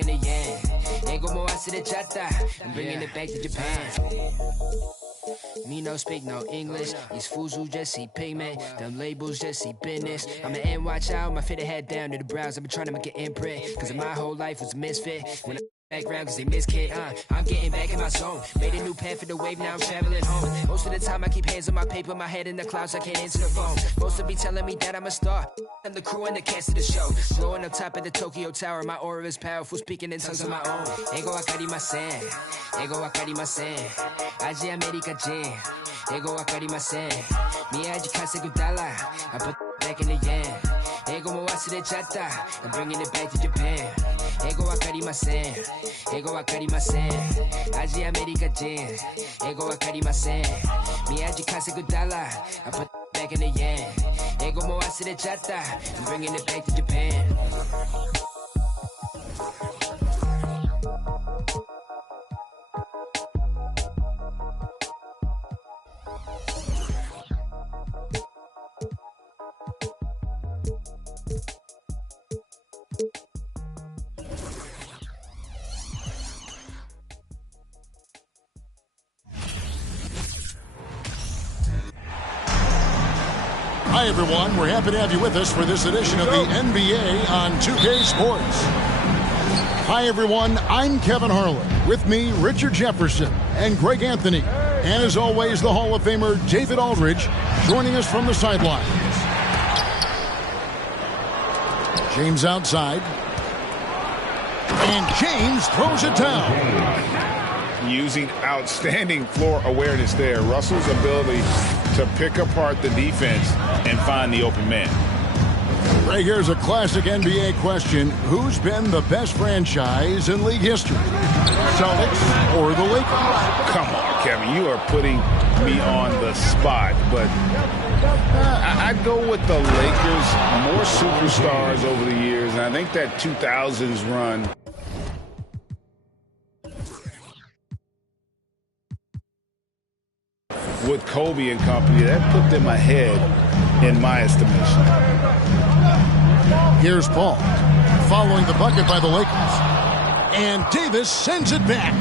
back in the yen. Ain't go more chata. I'm bringing it back to Japan. Me no speak no English. These fools who just see pigment. Them labels just see business. I'm an NY child, my fitted head down to the brows. I've been trying to make an imprint, cause my whole life was a misfit. When I background cause they miss kid, I'm getting back in my zone. Made a new path for the wave, now I'm traveling home. Most of the time I keep hands on my paper, my head in the clouds, I can't answer the phone. Most of be telling me that I'm a star. I'm the crew and the cast of the show. Blowing up top of the Tokyo Tower, my aura is powerful, speaking in tongues of my own. Ego wakarimasen, ego wakarimasen. Aji America Jin, ego wakarimasen. Miyaji kasegu dollar, I put back in the yen. Ego mo chata, I'm bringing it back to Japan. Ego wakarimasen, ego wakarimasen. Aji America Jin, ego wakarimasen. Miyaji kasegu dollar, I put back in the yen. Ego mo chata, I'm bringing it back to Japan. Hi, everyone. We're happy to have you with us for this edition of the NBA on 2K Sports. Hi, everyone. I'm Kevin Harlan. With me, Richard Jefferson and Greg Anthony. And as always, the Hall of Famer David Aldridge joining us from the sidelines. James outside. And James throws it down. Using outstanding floor awareness there. Russell's ability to pick apart the defense and find the open man. Right, here's a classic NBA question. Who's been the best franchise in league history? Celtics or the Lakers? Come on, Kevin. You are putting me on the spot. But I'd go with the Lakers. More superstars over the years. And I think that 2000s run. With Kobe and company, that put them ahead in my estimation. Here's Paul, following the bucket by the Lakers. And Davis sends it back.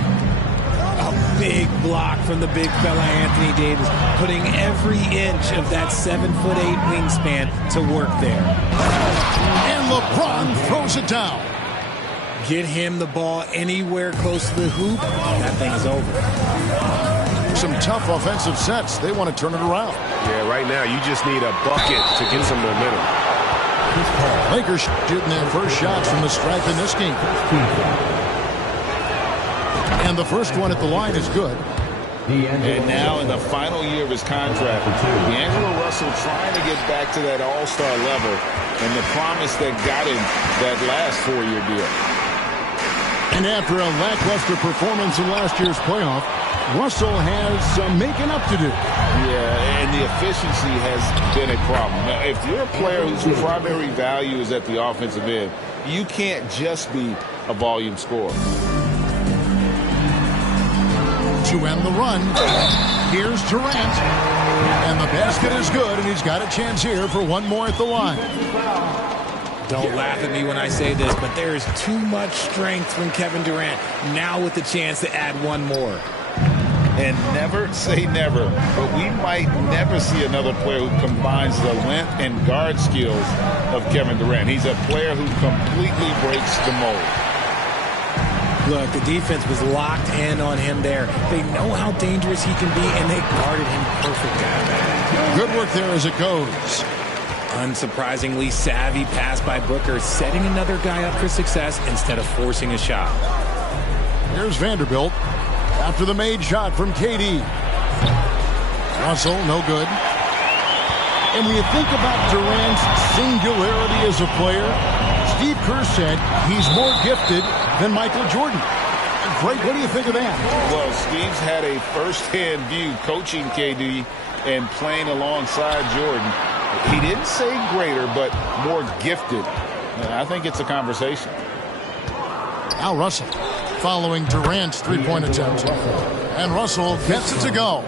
A big block from the big fella Anthony Davis, putting every inch of that 7'8" wingspan to work there. And LeBron throws it down. Get him the ball anywhere close to the hoop, that thing is over. Some tough offensive sets. They want to turn it around. Yeah, right now you just need a bucket to get some momentum. Lakers shooting their first shots from the stripe in this game. And the first one at the line is good. And now in the final year of his contract, D'Angelo Russell trying to get back to that all-star level and the promise that got him that last 4-year deal. And after a lackluster performance in last year's playoff, Russell has some making up to do. Yeah, and the efficiency has been a problem. Now, if you're a player whose primary value is at the offensive end, you can't just be a volume scorer. To end the run, here's Durant. And the basket is good, and he's got a chance here for one more at the line. Don't laugh at me when I say this, but there is too much strength from Kevin Durant, now with the chance to add one more. And never say never, but we might never see another player who combines the length and guard skills of Kevin Durant. He's a player who completely breaks the mold. Look, the defense was locked in on him there. They know how dangerous he can be, and they guarded him perfectly. Good work there as it goes. Unsurprisingly savvy pass by Booker, setting another guy up for success instead of forcing a shot. Here's Vanderbilt. After the made shot from KD. Russell, no good. And when you think about Durant's singularity as a player, Steve Kerr said he's more gifted than Michael Jordan. Greg, what do you think of that? Well, Steve's had a first-hand view coaching KD and playing alongside Jordan. He didn't say greater, but more gifted. And I think it's a conversation. Now Russell, following Durant's three-point attempt. And Russell gets it to go.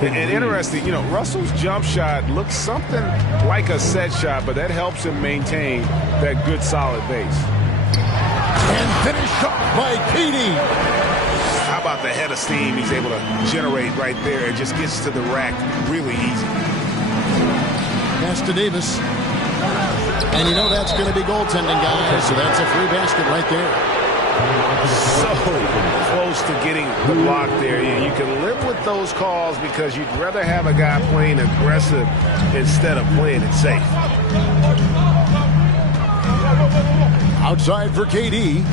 And interesting, you know, Russell's jump shot looks something like a set shot, but that helps him maintain that good, solid base. And finished off by KD. How about the head of steam he's able to generate right there? It just gets to the rack really easy. Pass to Davis. And you know that's going to be goaltending, guys. So that's a free basket right there. So close to getting the block there. You can live with those calls because you'd rather have a guy playing aggressive instead of playing it safe. Outside for KD.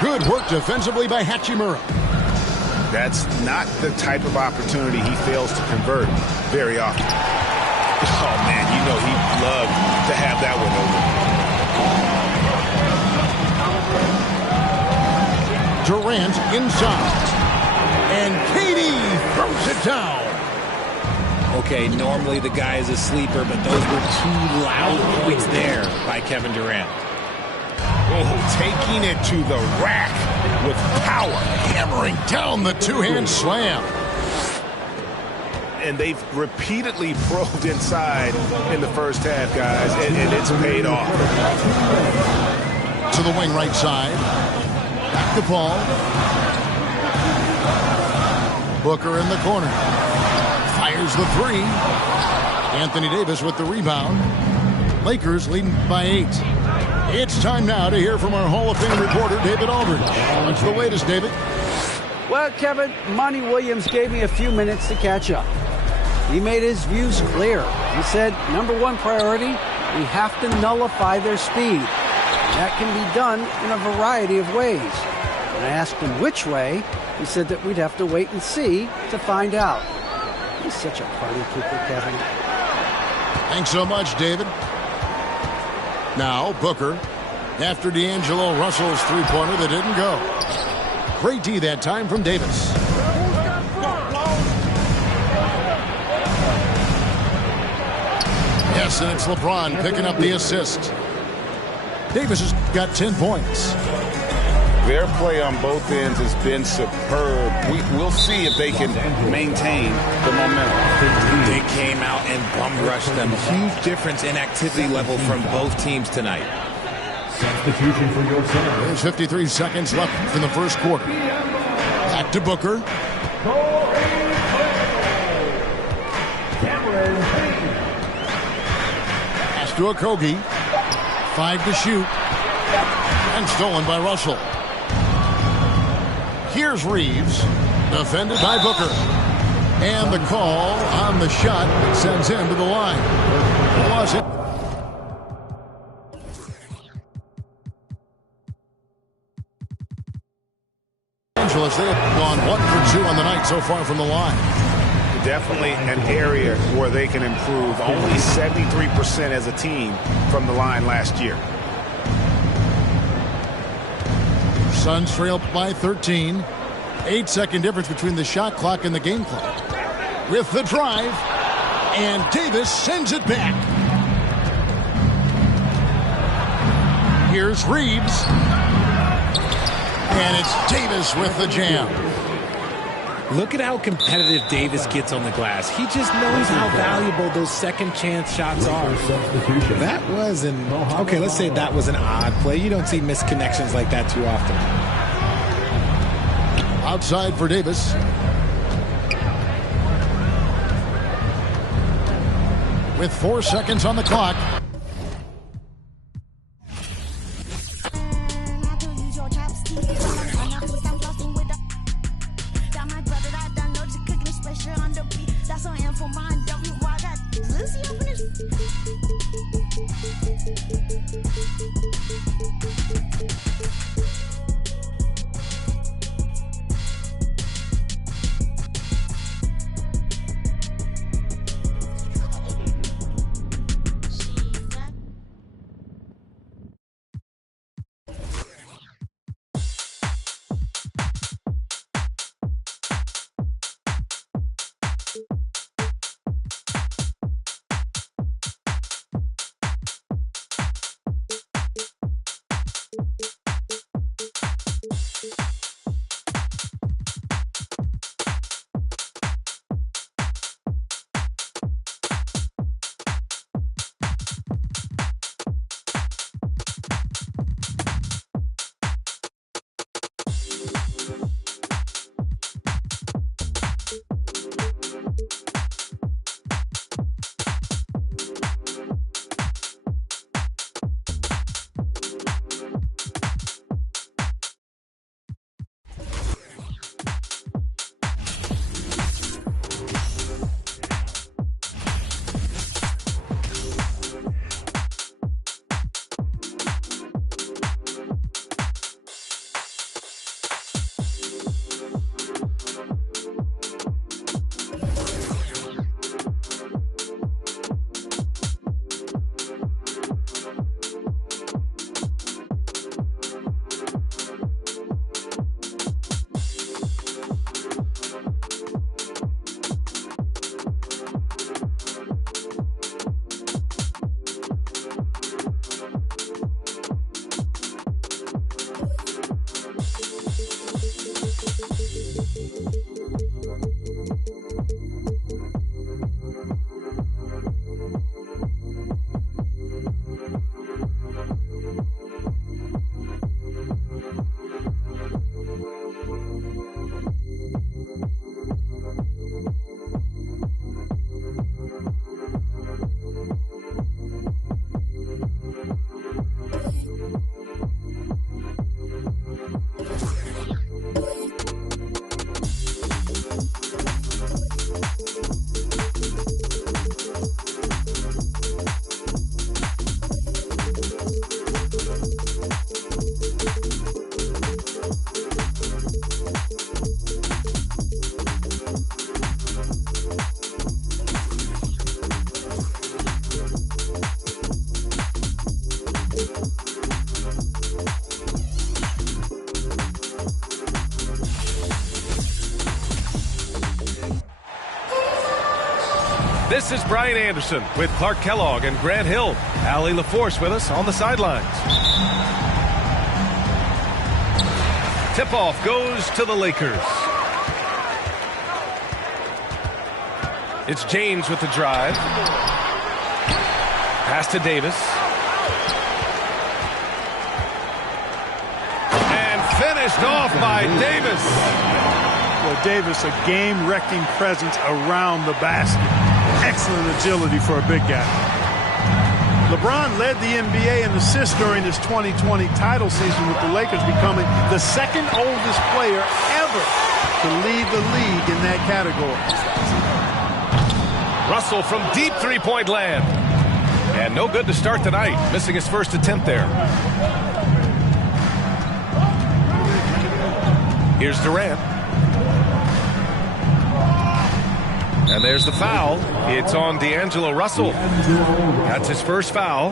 Good work defensively by Hachimura. That's not the type of opportunity he fails to convert very often. Oh, man, you know he'd love to have that one over. Durant inside. And KD throws it down. Okay, normally the guy is a sleeper, but those were two loud points there by Kevin Durant. Oh, taking it to the rack with power. Hammering down the two-hand slam. And they've repeatedly probed inside in the first half, guys, and it's paid off. To the wing right side. Back to Paul. Booker in the corner. Fires the three. Anthony Davis with the rebound. Lakers leading by 8. It's time now to hear from our Hall of Fame reporter, David Aldridge. What's the latest, David? Well, Kevin, Monty Williams gave me a few minutes to catch up. He made his views clear. He said, number one priority, we have to nullify their speed. And that can be done in a variety of ways. When I asked him which way, he said that we'd have to wait and see to find out. He's such a party pooper, Kevin. Thanks so much, David. Now, Booker, after D'Angelo Russell's three-pointer that didn't go. Great D that time from Davis. Yes, and it's LeBron picking up the assist. Davis has got 10 points. Their play on both ends has been superb. We'll see if they can maintain the momentum. They came out and bum rushed them. Huge difference in activity level from both teams tonight. Substitution for your center. There's 53 seconds left in the first quarter. Back to Booker. Pass to Okogie. 5 to shoot. And stolen by Russell. Here's Reeves, defended by Booker. And the call on the shot sends him to the line. Was it? Angeles, they have gone 1 for 2 on the night so far from the line. Definitely an area where they can improve. Only 73% as a team from the line last year. Suns trail by 13. 8-second difference between the shot clock and the game clock. With the drive, and Davis sends it back. Here's Reeves. And it's Davis with the jam. Look at how competitive Davis gets on the glass. He just knows how valuable those second chance shots are. That was okay, let's say that was an odd play. You don't see missed connections like that too often. Outside for Davis. With 4 seconds on the clock. This is Brian Anderson with Clark Kellogg and Grant Hill. Allie LaForce with us on the sidelines. Tip-off goes to the Lakers. It's James with the drive. Pass to Davis. And finished off by Davis. Well, Davis, a game-wrecking presence around the basket. Excellent agility for a big guy. LeBron led the NBA in assists during his 2020 title season with the Lakers, becoming the second oldest player ever to lead the league in that category. Russell from deep three-point land. And no good to start tonight, missing his first attempt there. Here's Durant. And there's the foul. It's on D'Angelo Russell. That's his first foul.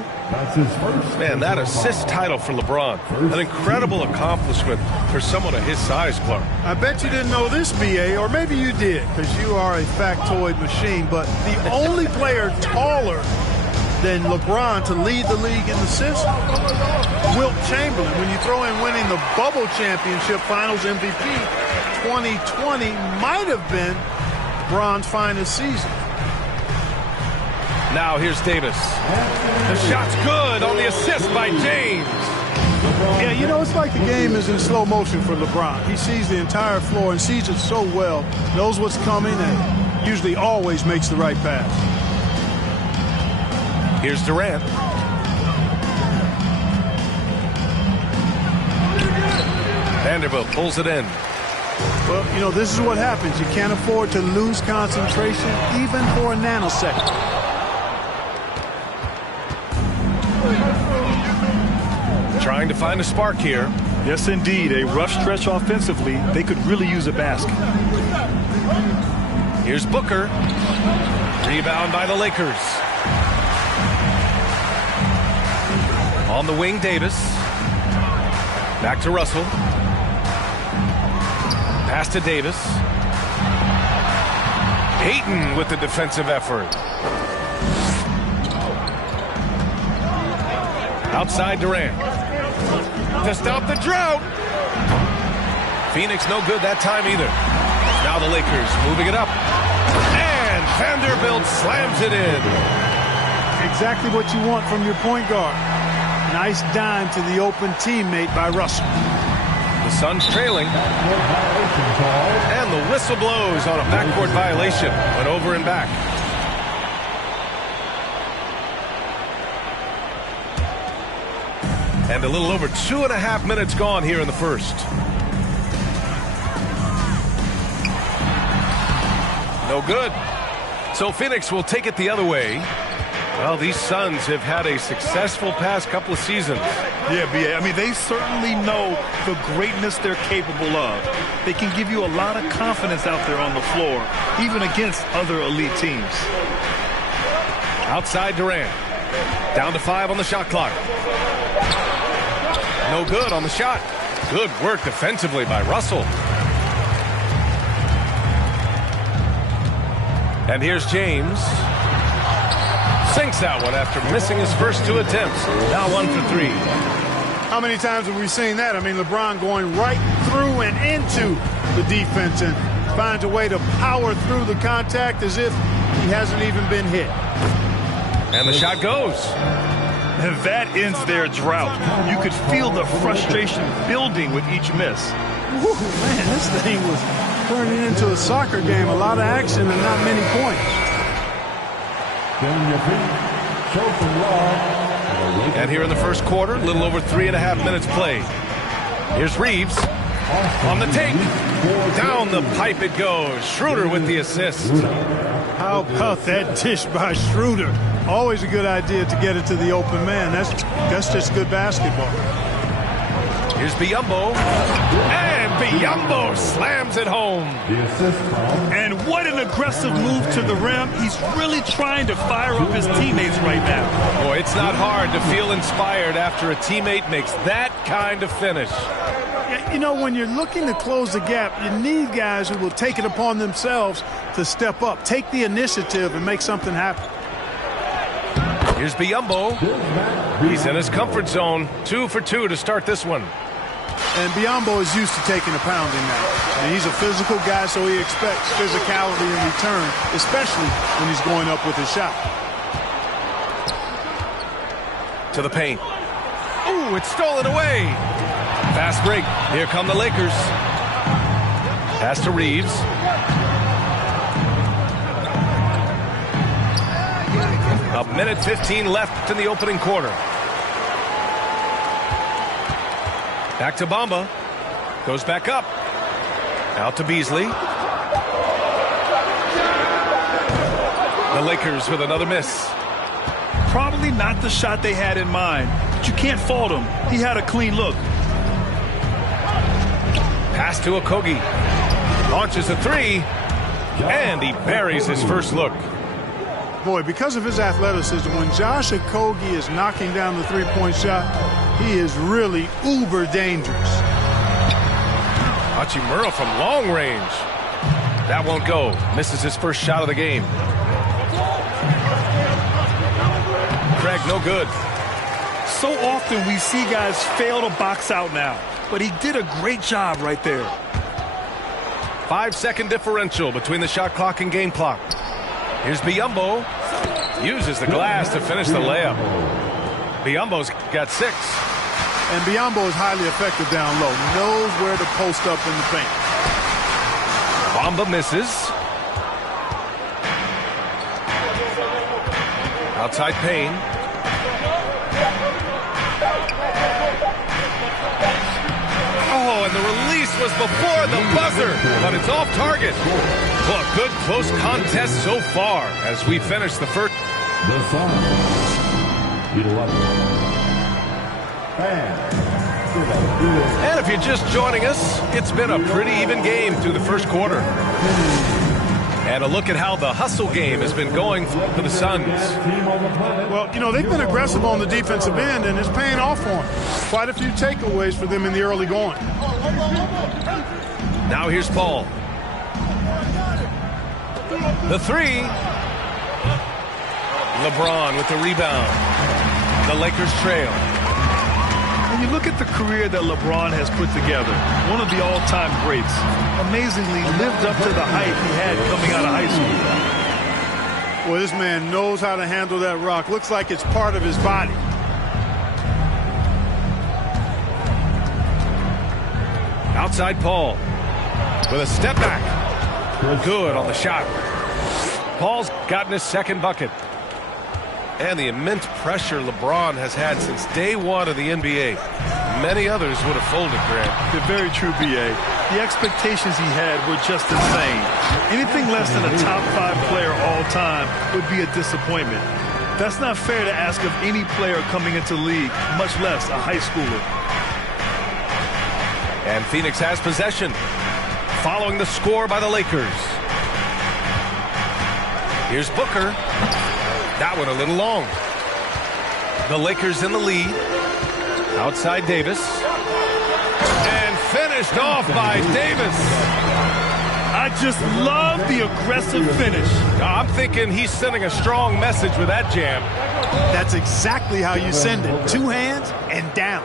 Man, that assist title for LeBron. An incredible accomplishment for someone of his size, Clark. I bet you didn't know this, B.A., or maybe you did, because you are a factoid machine, but the only player taller than LeBron to lead the league in assists, Wilt Chamberlain. When you throw in winning the Bubble Championship Finals MVP, 2020 might have been LeBron's finest season. Now here's Davis. The shot's good on the assist by James. Yeah, you know, it's like the game is in slow motion for LeBron. He sees the entire floor and sees it so well, knows what's coming, and usually always makes the right pass. Here's Durant. Vanderbilt pulls it in. Well, you know, this is what happens. You can't afford to lose concentration even for a nanosecond. Trying to find a spark here. Yes, indeed. A rough stretch offensively. They could really use a basket. Here's Booker. Rebound by the Lakers. On the wing, Davis. Back to Russell. Pass to Davis. Ayton with the defensive effort. Outside Durant. To stop the drought. Phoenix no good that time either. Now the Lakers moving it up. And Vanderbilt slams it in. Exactly what you want from your point guard. Nice dime to the open teammate by Russell. The Suns trailing. And the whistle blows on a backcourt violation. Went over and back. And a little over 2.5 minutes gone here in the first. No good. So Phoenix will take it the other way. Well, these Suns have had a successful past couple of seasons. Yeah, B.A. I mean, they certainly know the greatness they're capable of. They can give you a lot of confidence out there on the floor, even against other elite teams. Outside Durant. Down to 5 on the shot clock. No good on the shot. Good work defensively by Russell. And here's James. Sinks that one after missing his first 2 attempts. Now 1 for 3. How many times have we seen that? I mean, LeBron going right through and into the defense and finds a way to power through the contact as if he hasn't even been hit. And the shot goes. And that ends their drought. You could feel the frustration building with each miss. Woo, man, this thing was turning into a soccer game. A lot of action and not many points. And here in the first quarter, a little over 3.5 minutes played. Here's Reeves on the take. Down the pipe it goes. Schroeder with the assist. How about that dish by Schroeder? Always a good idea to get it to the open man. That's just good basketball. Here's Biyombo. And Biyombo slams it home. And what an aggressive move to the rim. He's really trying to fire up his teammates right now. Boy, it's not hard to feel inspired after a teammate makes that kind of finish. You know, when you're looking to close the gap, you need guys who will take it upon themselves to step up, take the initiative, and make something happen. Here's Biyombo. He's in his comfort zone. 2 for 2 to start this one. And Biyombo is used to taking a pounding now. And he's a physical guy, so he expects physicality in return, especially when he's going up with his shot. To the paint. Ooh, it's stolen away. Fast break. Here come the Lakers. Pass to Reeves. A minute 15 left in the opening quarter. Back to Bamba. Goes back up. Out to Beasley. The Lakers with another miss. Probably not the shot they had in mind, but you can't fault him. He had a clean look. Pass to Okogie. Launches a 3. And he buries his first look. Boy, because of his athleticism, when Josh Okogie is knocking down the three-point shot, he is really uber dangerous. Hachimura from long range. That won't go. Misses his first shot of the game. Craig, no good. So often we see guys fail to box out now, but he did a great job right there. 5-second differential between the shot clock and game clock. Here's Biyombo. Uses the glass to finish the layup. Biyombo's got 6. And Biyombo is highly effective down low. Knows where to post up in the paint. Bamba misses. Outside Payne. Oh, and the release was before the buzzer, but it's off target. Well, a good close contest so far as we finish the first. The Suns, 11. And if you're just joining us, it's been a pretty even game through the first quarter. And a look at how the hustle game has been going for the Suns. Well, you know, they've been aggressive on the defensive end, and it's paying off for them. Quite a few takeaways for them in the early going. Now here's Paul. The 3. LeBron with the rebound. The Lakers trail. When you look at the career that LeBron has put together, one of the all-time greats, amazingly lived up to the hype he had coming out of high school. Well, this man knows how to handle that rock. Looks like it's part of his body. Outside Paul with a step back. Good on the shot. Paul's gotten his second bucket. And the immense pressure LeBron has had since day one of the NBA. Many others would have folded, Grant. They're very true, B.A. The expectations he had were just insane. Anything less than a top 5 player all time would be a disappointment. That's not fair to ask of any player coming into the league, much less a high schooler. And Phoenix has possession, following the score by the Lakers. Here's Booker. That one a little long. The Lakers in the lead. Outside Davis. And finished off by Davis. I just love the aggressive finish. I'm thinking he's sending a strong message with that jam. That's exactly how you send it. 2 hands and down.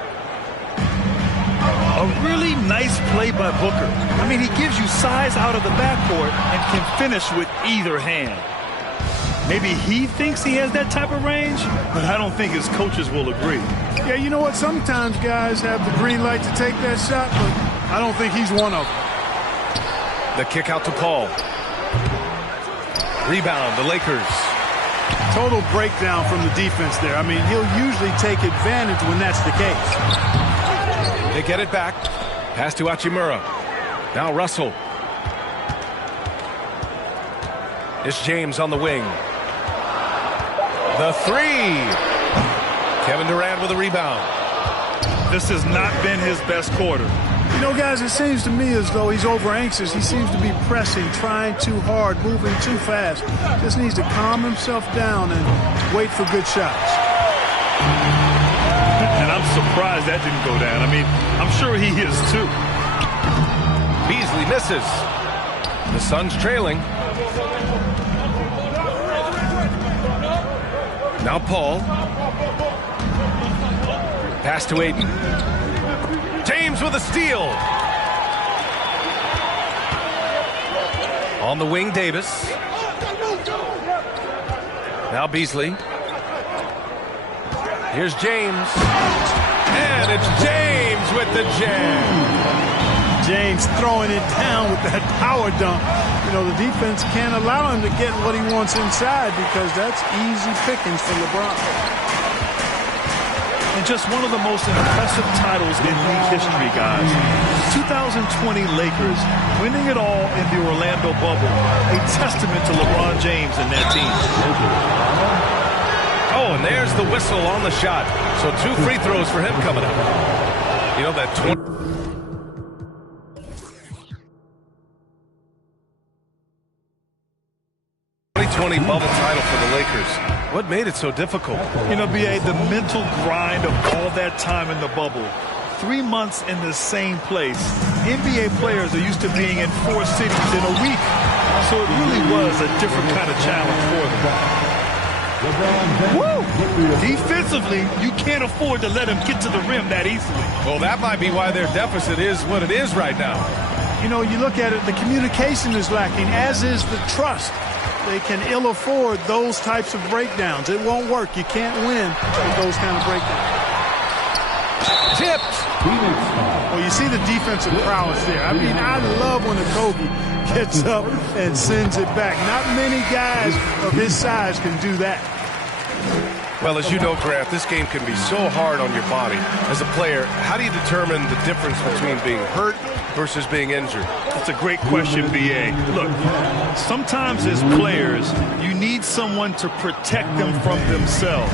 A really nice play by Booker. I mean, he gives you size out of the backcourt and can finish with either hand. Maybe he thinks he has that type of range, but I don't think his coaches will agree. Yeah, you know what? Sometimes guys have the green light to take that shot, but I don't think he's one of them. The kick out to Paul. Rebound, the Lakers. Total breakdown from the defense there. I mean, he'll usually take advantage when that's the case. They get it back. Pass to Hachimura. Now Russell. It's James on the wing. The 3. Kevin Durant with a rebound. This has not been his best quarter. You know, guys, it seems to me as though he's over anxious. He seems to be pressing, trying too hard, moving too fast. Just needs to calm himself down and wait for good shots. And I'm surprised that didn't go down. I mean, I'm sure he is too. Beasley misses. The Suns trailing. Now Paul. Pass to Ayton. James with a steal. On the wing, Davis. Now Beasley. Here's James. And it's James with the jam. James throwing it down with that power dunk. You know, the defense can't allow him to get what he wants inside because that's easy pickings for LeBron. And just one of the most impressive titles in league history, guys. 2020 Lakers winning it all in the Orlando bubble. A testament to LeBron James and that team. Oh, and there's the whistle on the shot. So 2 free throws for him coming up. You know, that 2020 bubble title for the Lakers. What made it so difficult? You know, B.A., the mental grind of all that time in the bubble. 3 months in the same place. NBA players are used to being in 4 cities in a week. So it really was a different kind of challenge for them. Woo! Defensively, you can't afford to let him get to the rim that easily. Well, that might be why their deficit is what it is right now. You know, you look at it, the communication is lacking, as is the trust. They can ill afford those types of breakdowns. It won't work. You can't win with those kind of breakdowns. Tipped. Well, you see the defensive prowess there. I mean, I love when Okogie gets up and sends it back. Not many guys of his size can do that. Well, as you know, Grant, this game can be so hard on your body. As a player, how do you determine the difference between being hurt versus being injured? That's a great question, B.A. Look, sometimes as players, you need someone to protect them from themselves.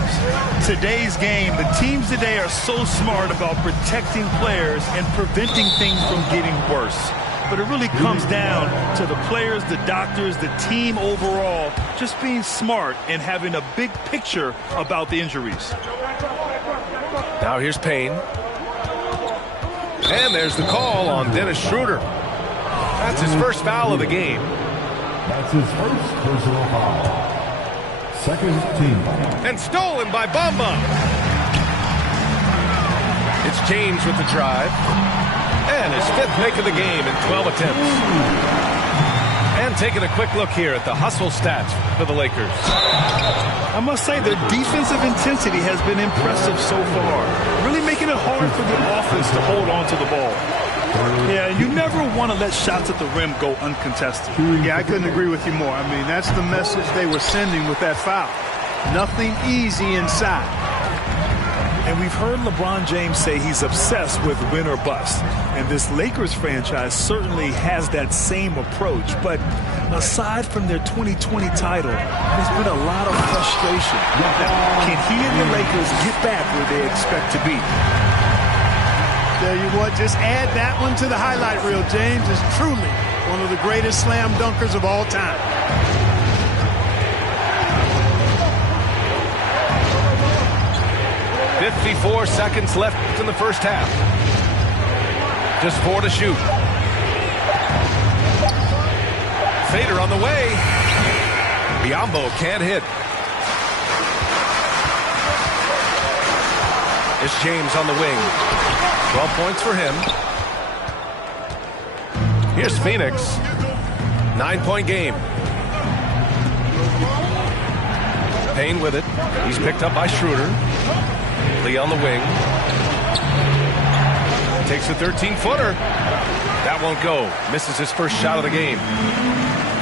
Today's game, the teams today are so smart about protecting players and preventing things from getting worse. But it really comes down to the players, the doctors, the team overall, just being smart and having a big picture about the injuries. Now here's Payne. And there's the call on Dennis Schroeder. That's his first foul of the game. That's his first personal foul. Second team foul. And stolen by Bamba. It's James with the drive. And his 5th make of the game in 12 attempts. And taking a quick look here at the hustle stats for the Lakers. I must say their defensive intensity has been impressive so far. Really making it hard for the offense to hold on to the ball. Yeah, you never want to let shots at the rim go uncontested. Yeah, I couldn't agree with you more. I mean, that's the message they were sending with that foul. Nothing easy inside. And we've heard LeBron James say he's obsessed with win or bust. And this Lakers franchise certainly has that same approach. But aside from their 2020 title, there's been a lot of frustration. Now, can he and the Lakers get back where they expect to be? Tell you what, just add that one to the highlight reel. James is truly one of the greatest slam dunkers of all time. 54 seconds left in the first half. Just 4 to shoot. Fader on the way. Biyombo can't hit. It's James on the wing. 12 points for him. Here's Phoenix. 9-point game. Payne with it. He's picked up by Schroeder. Lee on the wing. Takes a 13-footer. That won't go. Misses his first shot of the game.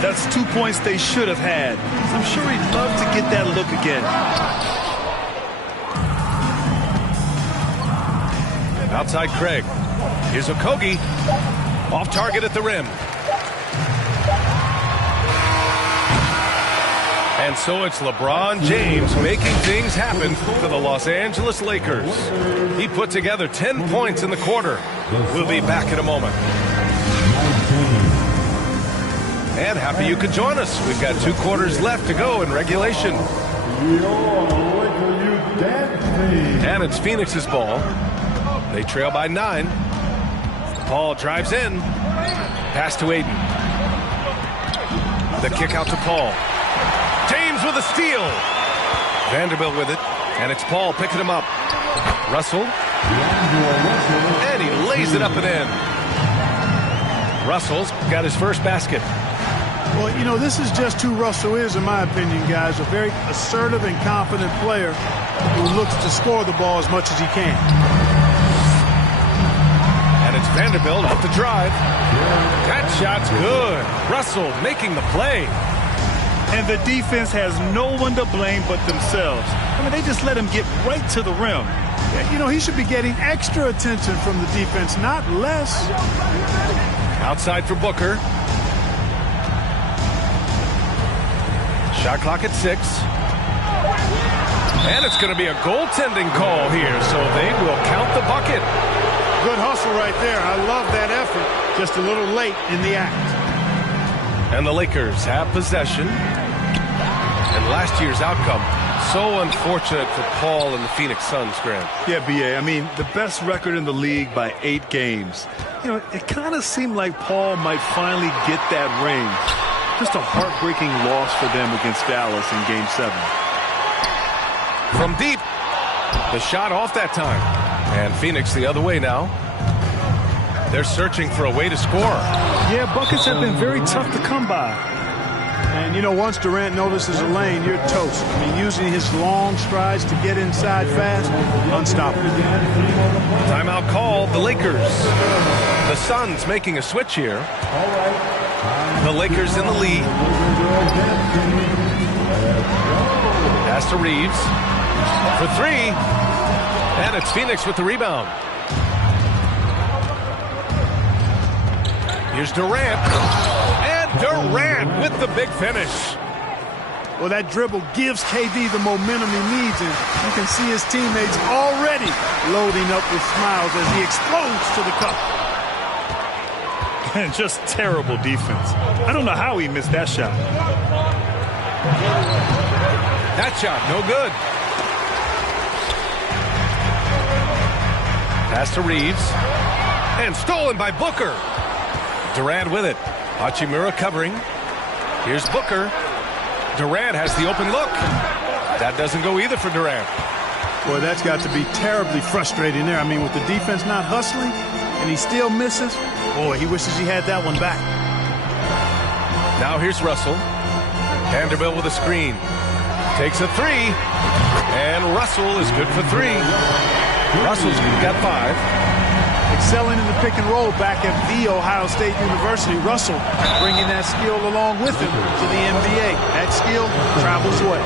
That's 2 points they should have had. I'm sure he'd love to get that look again. Outside Craig. Here's Okogie. Off target at the rim. And so it's LeBron James making things happen for the Los Angeles Lakers. He put together 10 points in the quarter. We'll be back in a moment. And happy you could join us. We've got 2 quarters left to go in regulation. And it's Phoenix's ball. They trail by 9. Paul drives in. Pass to Aiden. The kick out to Paul. James with a steal. Vanderbilt with it. And it's Paul picking him up. Russell. And he lays it up and in. Russell's got his first basket. Well, you know, this is just who Russell is, in my opinion, guys. A very assertive and confident player who looks to score the ball as much as he can. And it's Vanderbilt off the drive. That shot's good. Russell making the play. And the defense has no one to blame but themselves. I mean, they just let him get right to the rim. You know, he should be getting extra attention from the defense, not less. Outside for Booker. Shot clock at 6. And it's going to be a goaltending call here, so they will count the bucket. Good hustle right there. I love that effort. Just a little late in the act. And the Lakers have possession. And last year's outcome, so unfortunate for Paul and the Phoenix Suns, Grant. Yeah, B.A., I mean, the best record in the league by 8 games. You know, it kind of seemed like Paul might finally get that ring. Just a heartbreaking loss for them against Dallas in Game 7. From deep. The shot off that time. And Phoenix the other way now. They're searching for a way to score. Yeah, buckets have been very tough to come by. And, you know, once Durant notices a lane, you're toast. I mean, using his long strides to get inside fast, unstoppable. Timeout called, the Lakers. The Suns making a switch here. The Lakers in the lead. Pass to Reeves. For 3. And it's Phoenix with the rebound. Here's Durant. And Durant with the big finish. Well, that dribble gives KD the momentum he needs, and you can see his teammates already loading up with smiles as he explodes to the cup. And just terrible defense. I don't know how he missed that shot. That shot, no good. Pass to Reeves. And stolen by Booker. Durant with it. Hachimura covering. Here's Booker. Durant has the open look. That doesn't go either for Durant. Boy, that's got to be terribly frustrating there. I mean, with the defense not hustling and he still misses, boy, he wishes he had that one back. Now here's Russell. Vanderbilt with a screen. Takes a 3. And Russell is good for 3. Russell's got 5. Excelling in the pick and roll back at The Ohio State University. Russell bringing that skill along with him to the NBA. That skill travels well.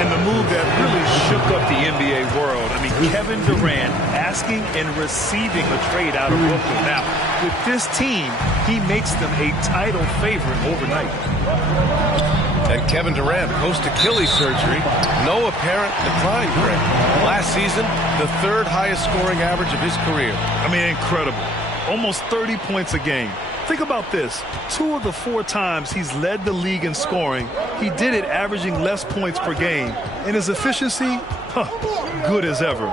And the move that really shook up the NBA world. I mean, Kevin Durant asking and receiving a trade out of Brooklyn. Now, with this team, he makes them a title favorite overnight. And Kevin Durant post-Achilles surgery. No apparent decline, Greg. Last season, the 3rd highest scoring average of his career. I mean, incredible. Almost 30 points a game. Think about this. 2 of the 4 times he's led the league in scoring, he did it averaging less points per game. And his efficiency, good as ever.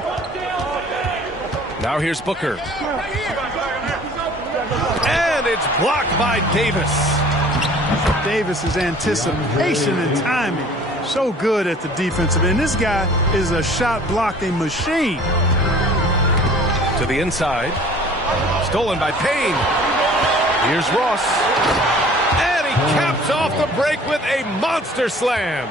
Now here's Booker. And it's blocked by Davis. Davis's anticipation and timing, so good at the defensive end. This guy is a shot blocking machine. To the inside. Stolen by Payne. Here's Ross. And he caps off the break with a monster slam.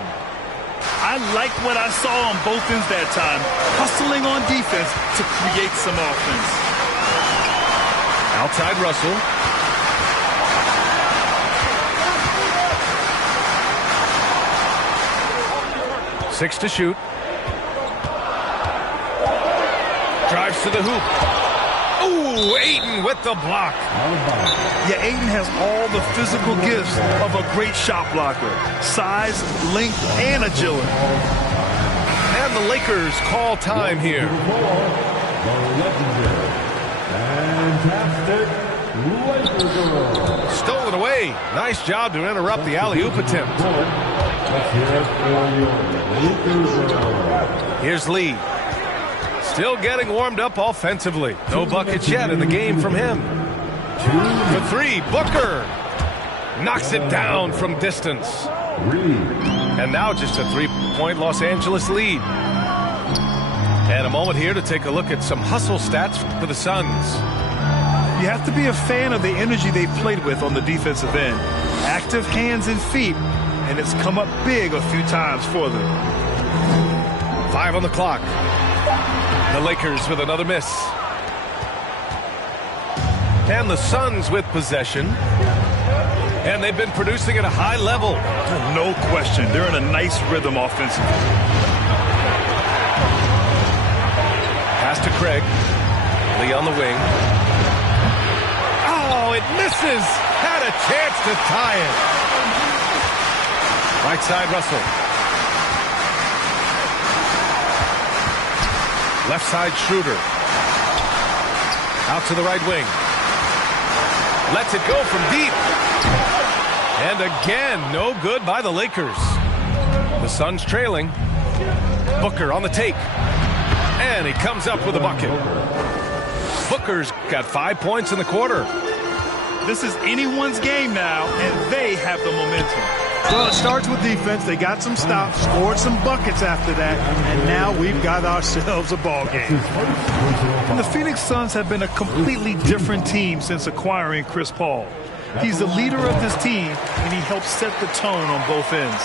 I like what I saw on both ends that time. Hustling on defense to create some offense. Outside Russell. 6 to shoot. Drives to the hoop. Ooh, Ayton with the block. Yeah, Ayton has all the physical gifts of a great shot blocker. Size, length, and agility. And the Lakers call time here. Stolen away. Nice job to interrupt the alley-oop attempt. Here's Lee. Still getting warmed up offensively. No buckets yet in the game from him. For three, Booker knocks it down from distance. And now just a 3-point Los Angeles lead. And a moment here to take a look at some hustle stats for the Suns. You have to be a fan of the energy they've played with on the defensive end. Active hands and feet, and it's come up big a few times for them. 5 on the clock. The Lakers with another miss. And the Suns with possession. And they've been producing at a high level. No question. They're in a nice rhythm offensively. Pass to Craig. Lee on the wing. Oh, it misses. Had a chance to tie it. Right side, Russell. Left side, Schroeder. Out to the right wing. Lets it go from deep. And again, no good by the Lakers. The Suns trailing. Booker on the take. And he comes up with a bucket. Booker's got 5 points in the quarter. This is anyone's game now, and they have the momentum. Well, it starts with defense. They got some stops, scored some buckets after that, and now we've got ourselves a ball game. And the Phoenix Suns have been a completely different team since acquiring Chris Paul. He's the leader of this team, and he helps set the tone on both ends.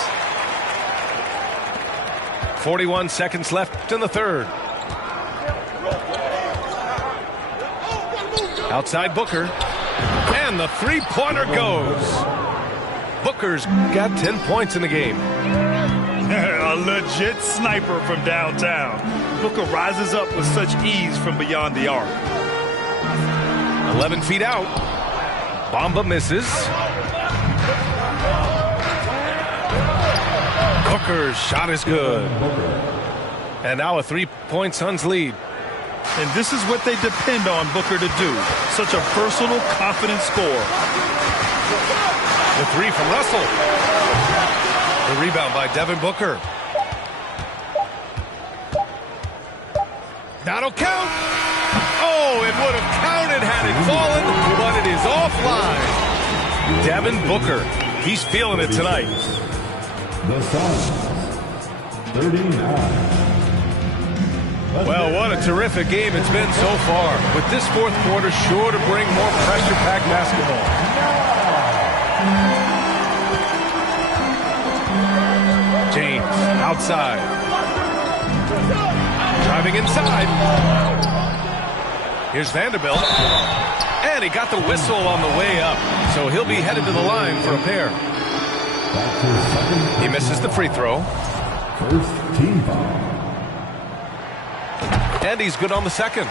41 seconds left in the third. Outside Booker. And the three-pointer goes. Booker's got 10 points in the game. A legit sniper from downtown. Booker rises up with such ease from beyond the arc. 11 feet out. Bamba misses. Booker's shot is good. And now a 3-point Suns lead. And this is what they depend on Booker to do. Such a versatile, confident scorer. The three from Russell. The rebound by Devin Booker. That'll count. Oh, it would have counted had it fallen, but it is offline. Devin Booker. He's feeling it tonight. The Suns, 39. Well, what a terrific game it's been so far. With this fourth quarter sure to bring more pressure-packed basketball. James outside. Driving inside. Here's Vanderbilt. And he got the whistle on the way up. So he'll be headed to the line for a pair. He misses the free throw. First team foul. And he's good on the second.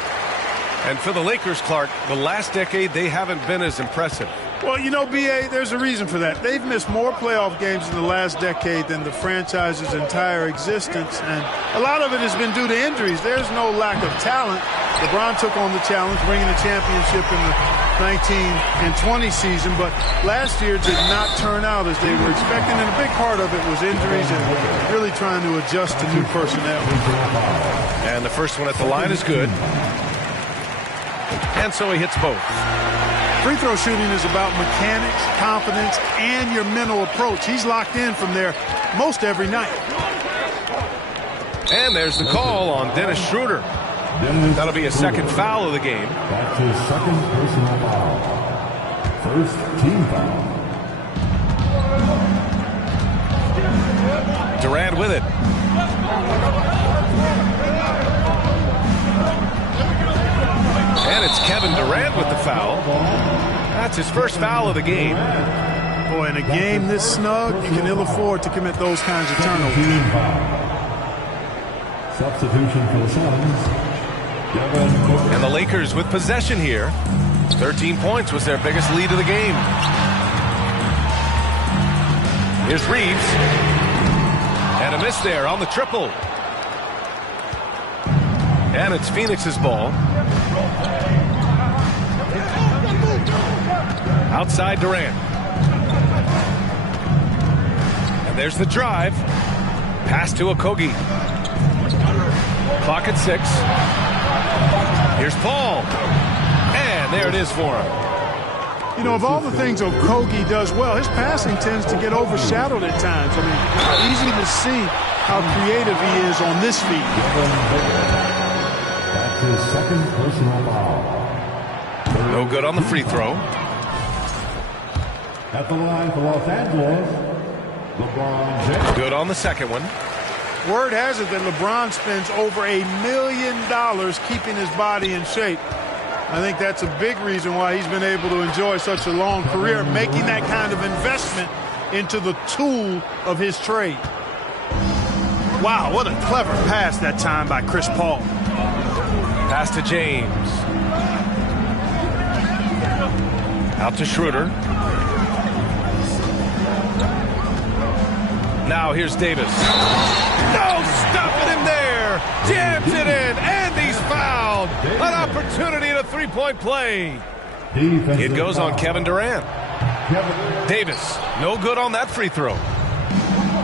And for the Lakers, Clark, the last decade, they haven't been as impressive. Well, you know, B.A., there's a reason for that. They've missed more playoff games in the last decade than the franchise's entire existence, and a lot of it has been due to injuries. There's no lack of talent. LeBron took on the challenge, bringing the championship in the 19 and 20 season, but last year did not turn out as they were expecting, and a big part of it was injuries and really trying to adjust to new personnel. And the first one at the line is good. And so he hits both. Free throw shooting is about mechanics, confidence, and your mental approach. He's locked in from there most every night. And there's the call on Dennis Schroeder. That'll be a second foul of the game. That's his second personal foul. First team foul. Durant with it. And it's Kevin Durant with the foul. That's his first foul of the game. Boy, in a game this snug, you can ill afford to commit those kinds of turnovers. Substitution for the Suns. And the Lakers with possession here. 13 points was their biggest lead of the game. Here's Reeves. And a miss there on the triple. And it's Phoenix's ball. Outside Durant. And there's the drive. Pass to Okogie. Clock at 6. Here's Paul. And there it is for him. You know, of all the things Okogie does well, his passing tends to get overshadowed at times. I mean, easy to see how creative he is on this feat. That's his second personal foul. No good on the free throw. At the line for Los Angeles, LeBron James. Good on the second one. Word has it that LeBron spends over $1 million keeping his body in shape. I think that's a big reason why he's been able to enjoy such a long career, making that kind of investment into the tool of his trade. Wow, what a clever pass that time by Chris Paul. Pass to James. Out to Schroeder. Now here's Davis. No, stopping him there. Jams it in, and he's fouled. An opportunity at a three-point play. It goes on Kevin Durant. Davis, no good on that free throw.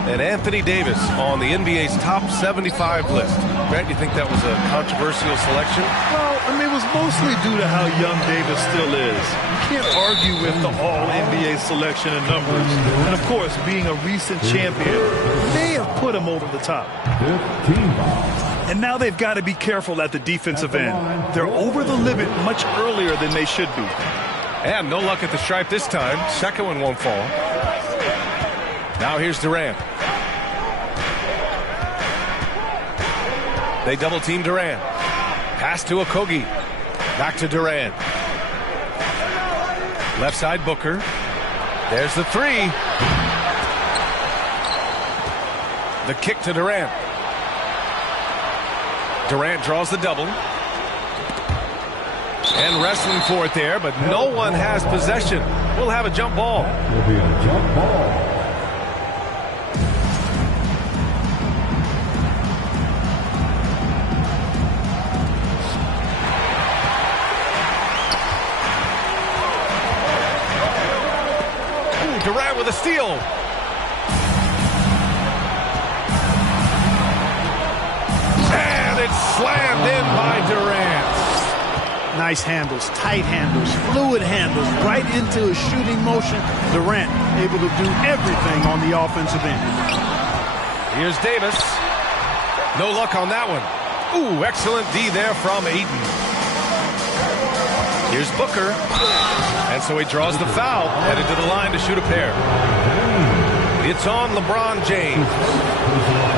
And Anthony Davis on the NBA's top 75 list. Grant, you think that was a controversial selection? Well, I mean, it was mostly due to how young Davis still is. You can't argue with the all-NBA selection and numbers. And, of course, being a recent champion may have put him over the top. And now they've got to be careful at the defensive end. They're over the limit much earlier than they should be. And no luck at the stripe this time. Second one won't fall. Now here's Durant. They double-team Durant. Pass to Okogie. Back to Durant. Left side Booker. There's the three. The kick to Durant. Durant draws the double. And wrestling for it there, but no one has possession. We'll have a jump ball. Will be a jump ball. Durant with a steal. And it's slammed in by Durant. Nice handles, tight handles, fluid handles, right into a shooting motion. Durant able to do everything on the offensive end. Here's Davis. No luck on that one. Ooh, excellent D there from Ayton. Here's Booker. And so he draws the foul, headed to the line to shoot a pair. It's on LeBron James.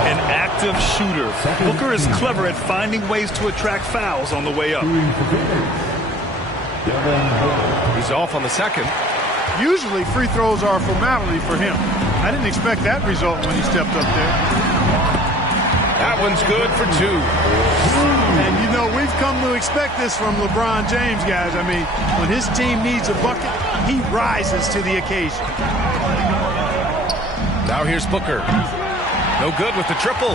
An active shooter. Booker is clever at finding ways to attract fouls on the way up. He's off on the second. Usually free throws are a formality for him. I didn't expect that result when he stepped up there. That one's good for two. And, you know, we've come to expect this from LeBron James, guys. I mean, when his team needs a bucket, he rises to the occasion. Now here's Booker. No good with the triple.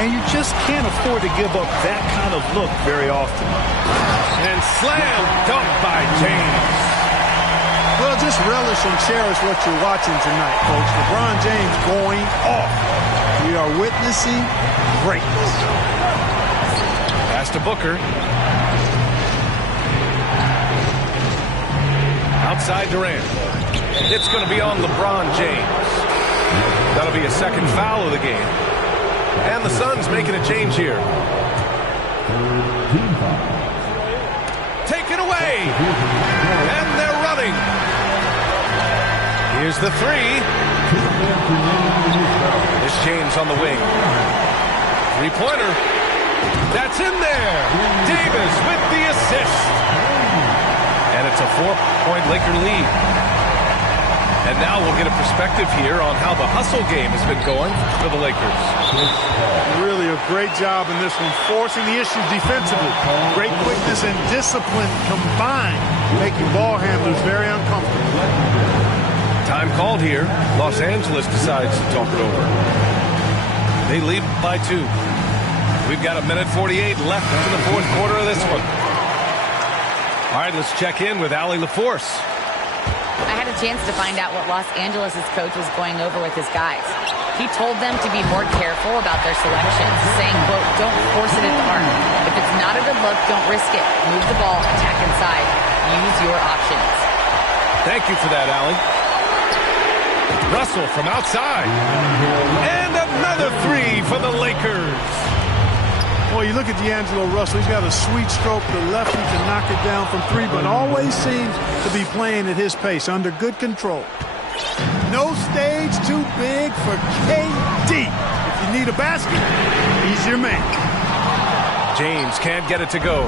And you just can't afford to give up that kind of look very often. And slam dunk by James. Well, just relish and cherish what you're watching tonight, folks. LeBron James going off. We are witnessing greatness. Pass to Booker. Outside Durant. It's going to be on LeBron James. That'll be a second foul of the game. And the Suns making a change here. Taken away. And they're running. Here's the three. This James on the wing. Three-pointer. That's in there. Davis with the assist. And it's a 4-point Laker lead. And now we'll get a perspective here on how the hustle game has been going for the Lakers. Really a great job in this one, forcing the issue defensively. Great quickness and discipline combined, making ball handlers very uncomfortable. Time called here. Los Angeles decides to talk it over. They lead by 2. We've got 1:48 left in the fourth quarter of this one. All right, let's check in with Allie LaForce. I had a chance to find out what Los Angeles' coach was going over with his guys. He told them to be more careful about their selections, saying, quote, don't force it at the arc. If it's not a good look, don't risk it. Move the ball, attack inside. Use your options. Thank you for that, Allie. Russell from outside. And another three for the Lakers. Well, you look at D'Angelo Russell. He's got a sweet stroke. The lefty can knock it down from three, but always seems to be playing at his pace, under good control. No stage too big for KD. If you need a basket, he's your man. James can't get it to go.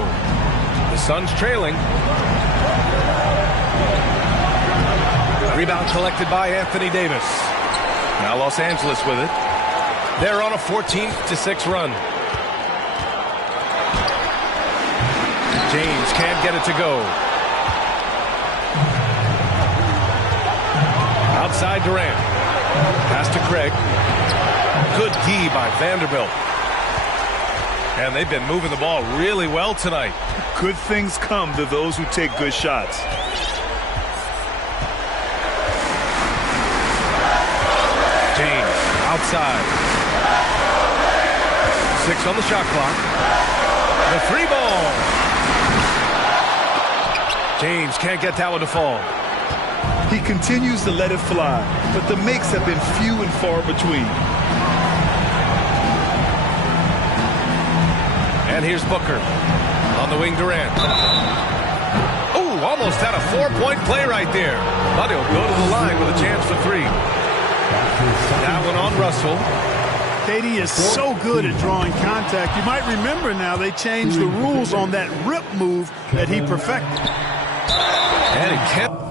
The Suns trailing. Rebound collected by Anthony Davis. Now Los Angeles with it. They're on a 14-6 run. James can't get it to go. Outside Durant. Pass to Craig. Good D by Vanderbilt. And they've been moving the ball really well tonight. Good things come to those who take good shots. James outside. 6 on the shot clock. The three ball. James can't get that one to fall. He continues to let it fly, but the makes have been few and far between. And here's Booker. On the wing, Durant. Oh, almost had a 4-point play right there. But he'll go to the line with a chance for three. That one on Russell. KD is so good at drawing contact. You might remember now they changed the rules on that rip move that he perfected. And he kept.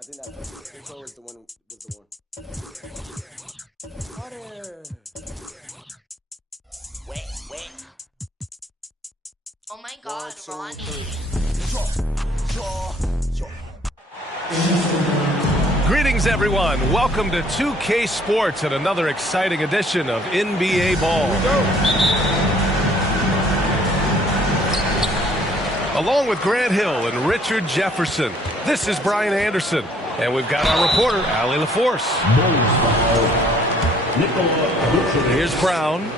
I think that intro was the one. Water. Wet. Oh my God, Ronnie. Greetings, everyone. Welcome to 2K Sports and another exciting edition of NBA Ball. Along with Grant Hill and Richard Jefferson, this is Brian Anderson. And we've got our reporter, Allie LaForce. Here's Brown.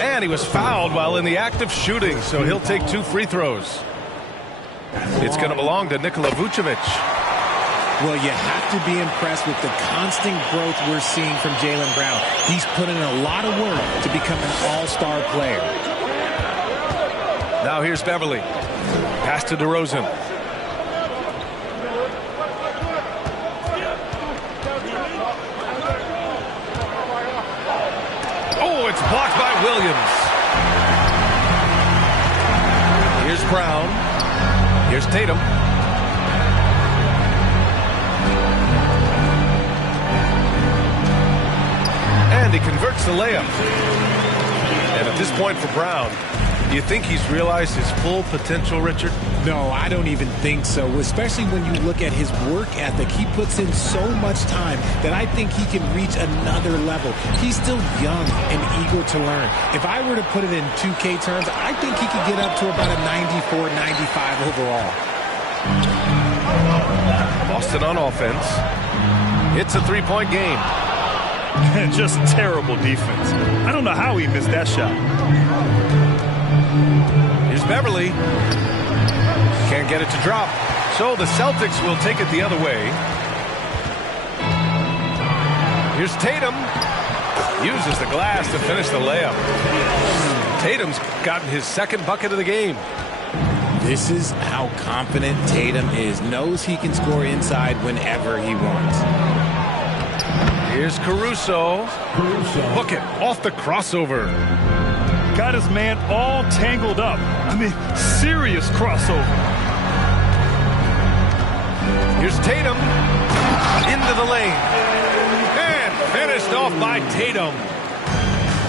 And he was fouled while in the act of shooting, so he'll take 2 free throws. It's going to belong to Nikola Vucevic. Well, you have to be impressed with the constant growth we're seeing from Jaylen Brown. He's put in a lot of work to become an all-star player. Now here's Beverly. Pass to DeRozan. Oh, it's blocked by Williams. Here's Brown. Here's Tatum. And he converts the layup. And at this point for Brown, do you think he's realized his full potential, Richard? No, I don't even think so, especially when you look at his work ethic. He puts in so much time that I think he can reach another level. He's still young and eager to learn. If I were to put it in 2K terms, I think he could get up to about a 94, 95 overall. Boston on offense. It's a 3-point game. Just terrible defense. I don't know how he missed that shot. Here's Beverly. Can't get it to drop. So the Celtics will take it the other way. Here's Tatum. Uses the glass to finish the layup. Tatum's gotten his 2nd bucket of the game. This is how confident Tatum is. Knows he can score inside whenever he wants. Here's Caruso. Book it off the crossover. Got his man all tangled up. I mean, serious crossover. Here's Tatum. Into the lane. And finished off by Tatum.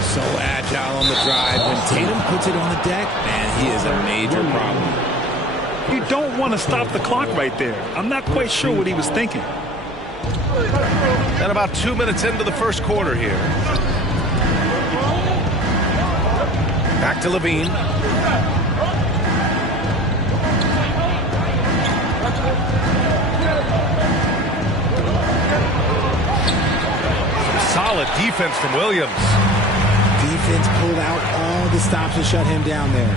So agile on the drive. When Tatum puts it on the deck, man, he is a major problem. You don't want to stop the clock right there. I'm not quite sure what he was thinking. And about 2 minutes into the first quarter here. Back to Levine. Some solid defense from Williams. Defense pulled out all the stops to shut him down there.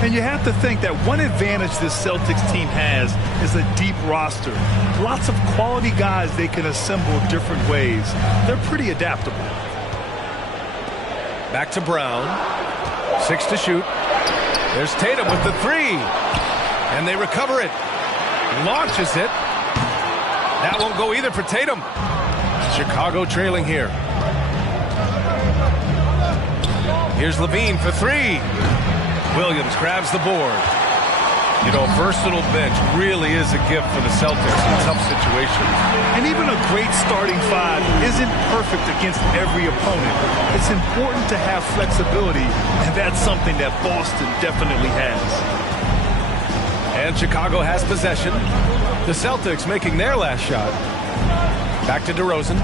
And you have to think that one advantage this Celtics team has is a deep roster. Lots of quality guys they can assemble different ways. They're pretty adaptable. Back to Brown. 6 to shoot. There's Tatum with the 3. And they recover it. Launches it. That won't go either for Tatum. Chicago trailing here. Here's Levine for 3. Williams grabs the board. You know, versatile bench really is a gift for the Celtics in tough situations. And even a great starting 5 isn't perfect against every opponent. It's important to have flexibility, and that's something that Boston definitely has. And Chicago has possession. The Celtics making their last shot. Back to DeRozan.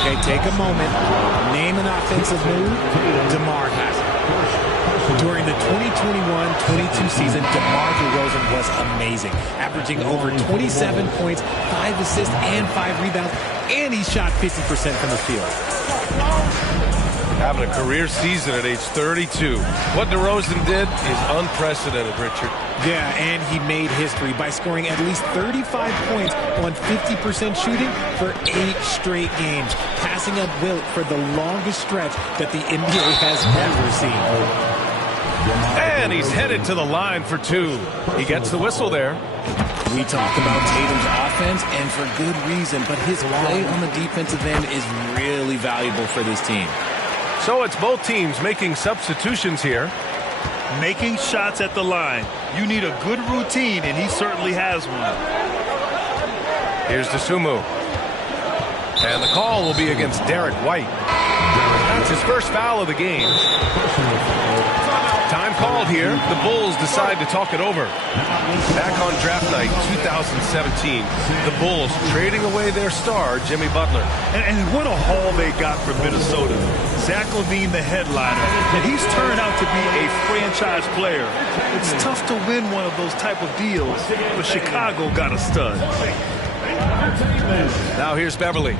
Okay, take a moment. Name an offensive move. DeMar has it. During the 2021-22 season, DeMar DeRozan was amazing, averaging over 27 points, 5 assists, and 5 rebounds, and he shot 50% from the field. Having a career season at age 32. What DeRozan did is unprecedented, Richard. Yeah, and he made history by scoring at least 35 points on 50% shooting for 8 straight games, passing up Wilt for the longest stretch that the NBA has ever seen. And he's headed to the line for 2. He gets the whistle there. We talked about Tatum's offense, and for good reason, but his play on the defensive end is really valuable for this team. So it's both teams making substitutions here. Making shots at the line. You need a good routine, and he certainly has one. Here's Dosunmu. And the call will be against Derek White. That's his first foul of the game. Time called here. The Bulls decide to talk it over. Back on draft night 2017, the Bulls trading away their star, Jimmy Butler. And what a haul they got from Minnesota. Zach LaVine, the headliner, and he's turned out to be a franchise player. It's tough to win one of those type of deals, but Chicago got a stud. Now here's Beverly.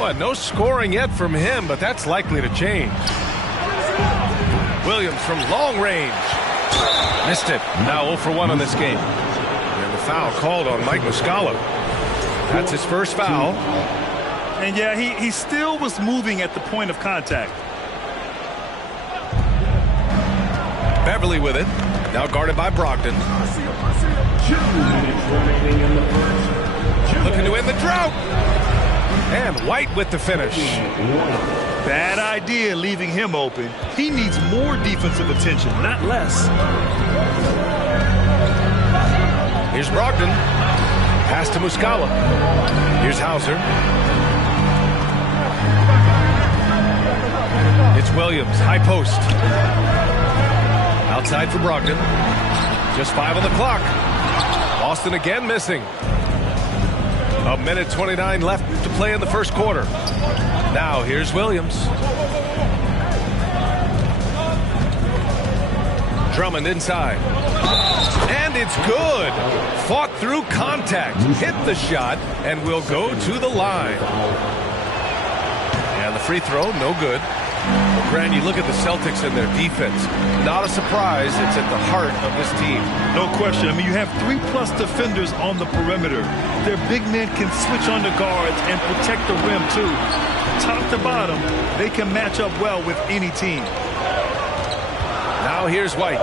Well, no scoring yet from him, but that's likely to change. Williams from long range. Missed it. Now 0 for 1 on this game. And the foul called on Mike Muscala. That's his first foul. And yeah, he still was moving at the point of contact. Beverly with it. Now guarded by Brogdon. 2 minutes remaining in the first. Looking to end the drought. And White with the finish. Bad idea leaving him open. He needs more defensive attention, not less. Here's Brogdon. Pass to Muscala. Here's Hauser. It's Williams. High post. Outside for Brogdon. Just 5 on the clock. Boston again missing. 1:29 left to play in the first quarter. Now here's Williams. Drummond inside. And it's good. Fought through contact. Hit the shot and will go to the line. And the free throw, no good. Grant, you look at the Celtics and their defense. Not a surprise. It's at the heart of this team. No question. I mean, you have 3+ defenders on the perimeter. Their big men can switch on the guards and protect the rim, too. Top to bottom, they can match up well with any team. Now here's White.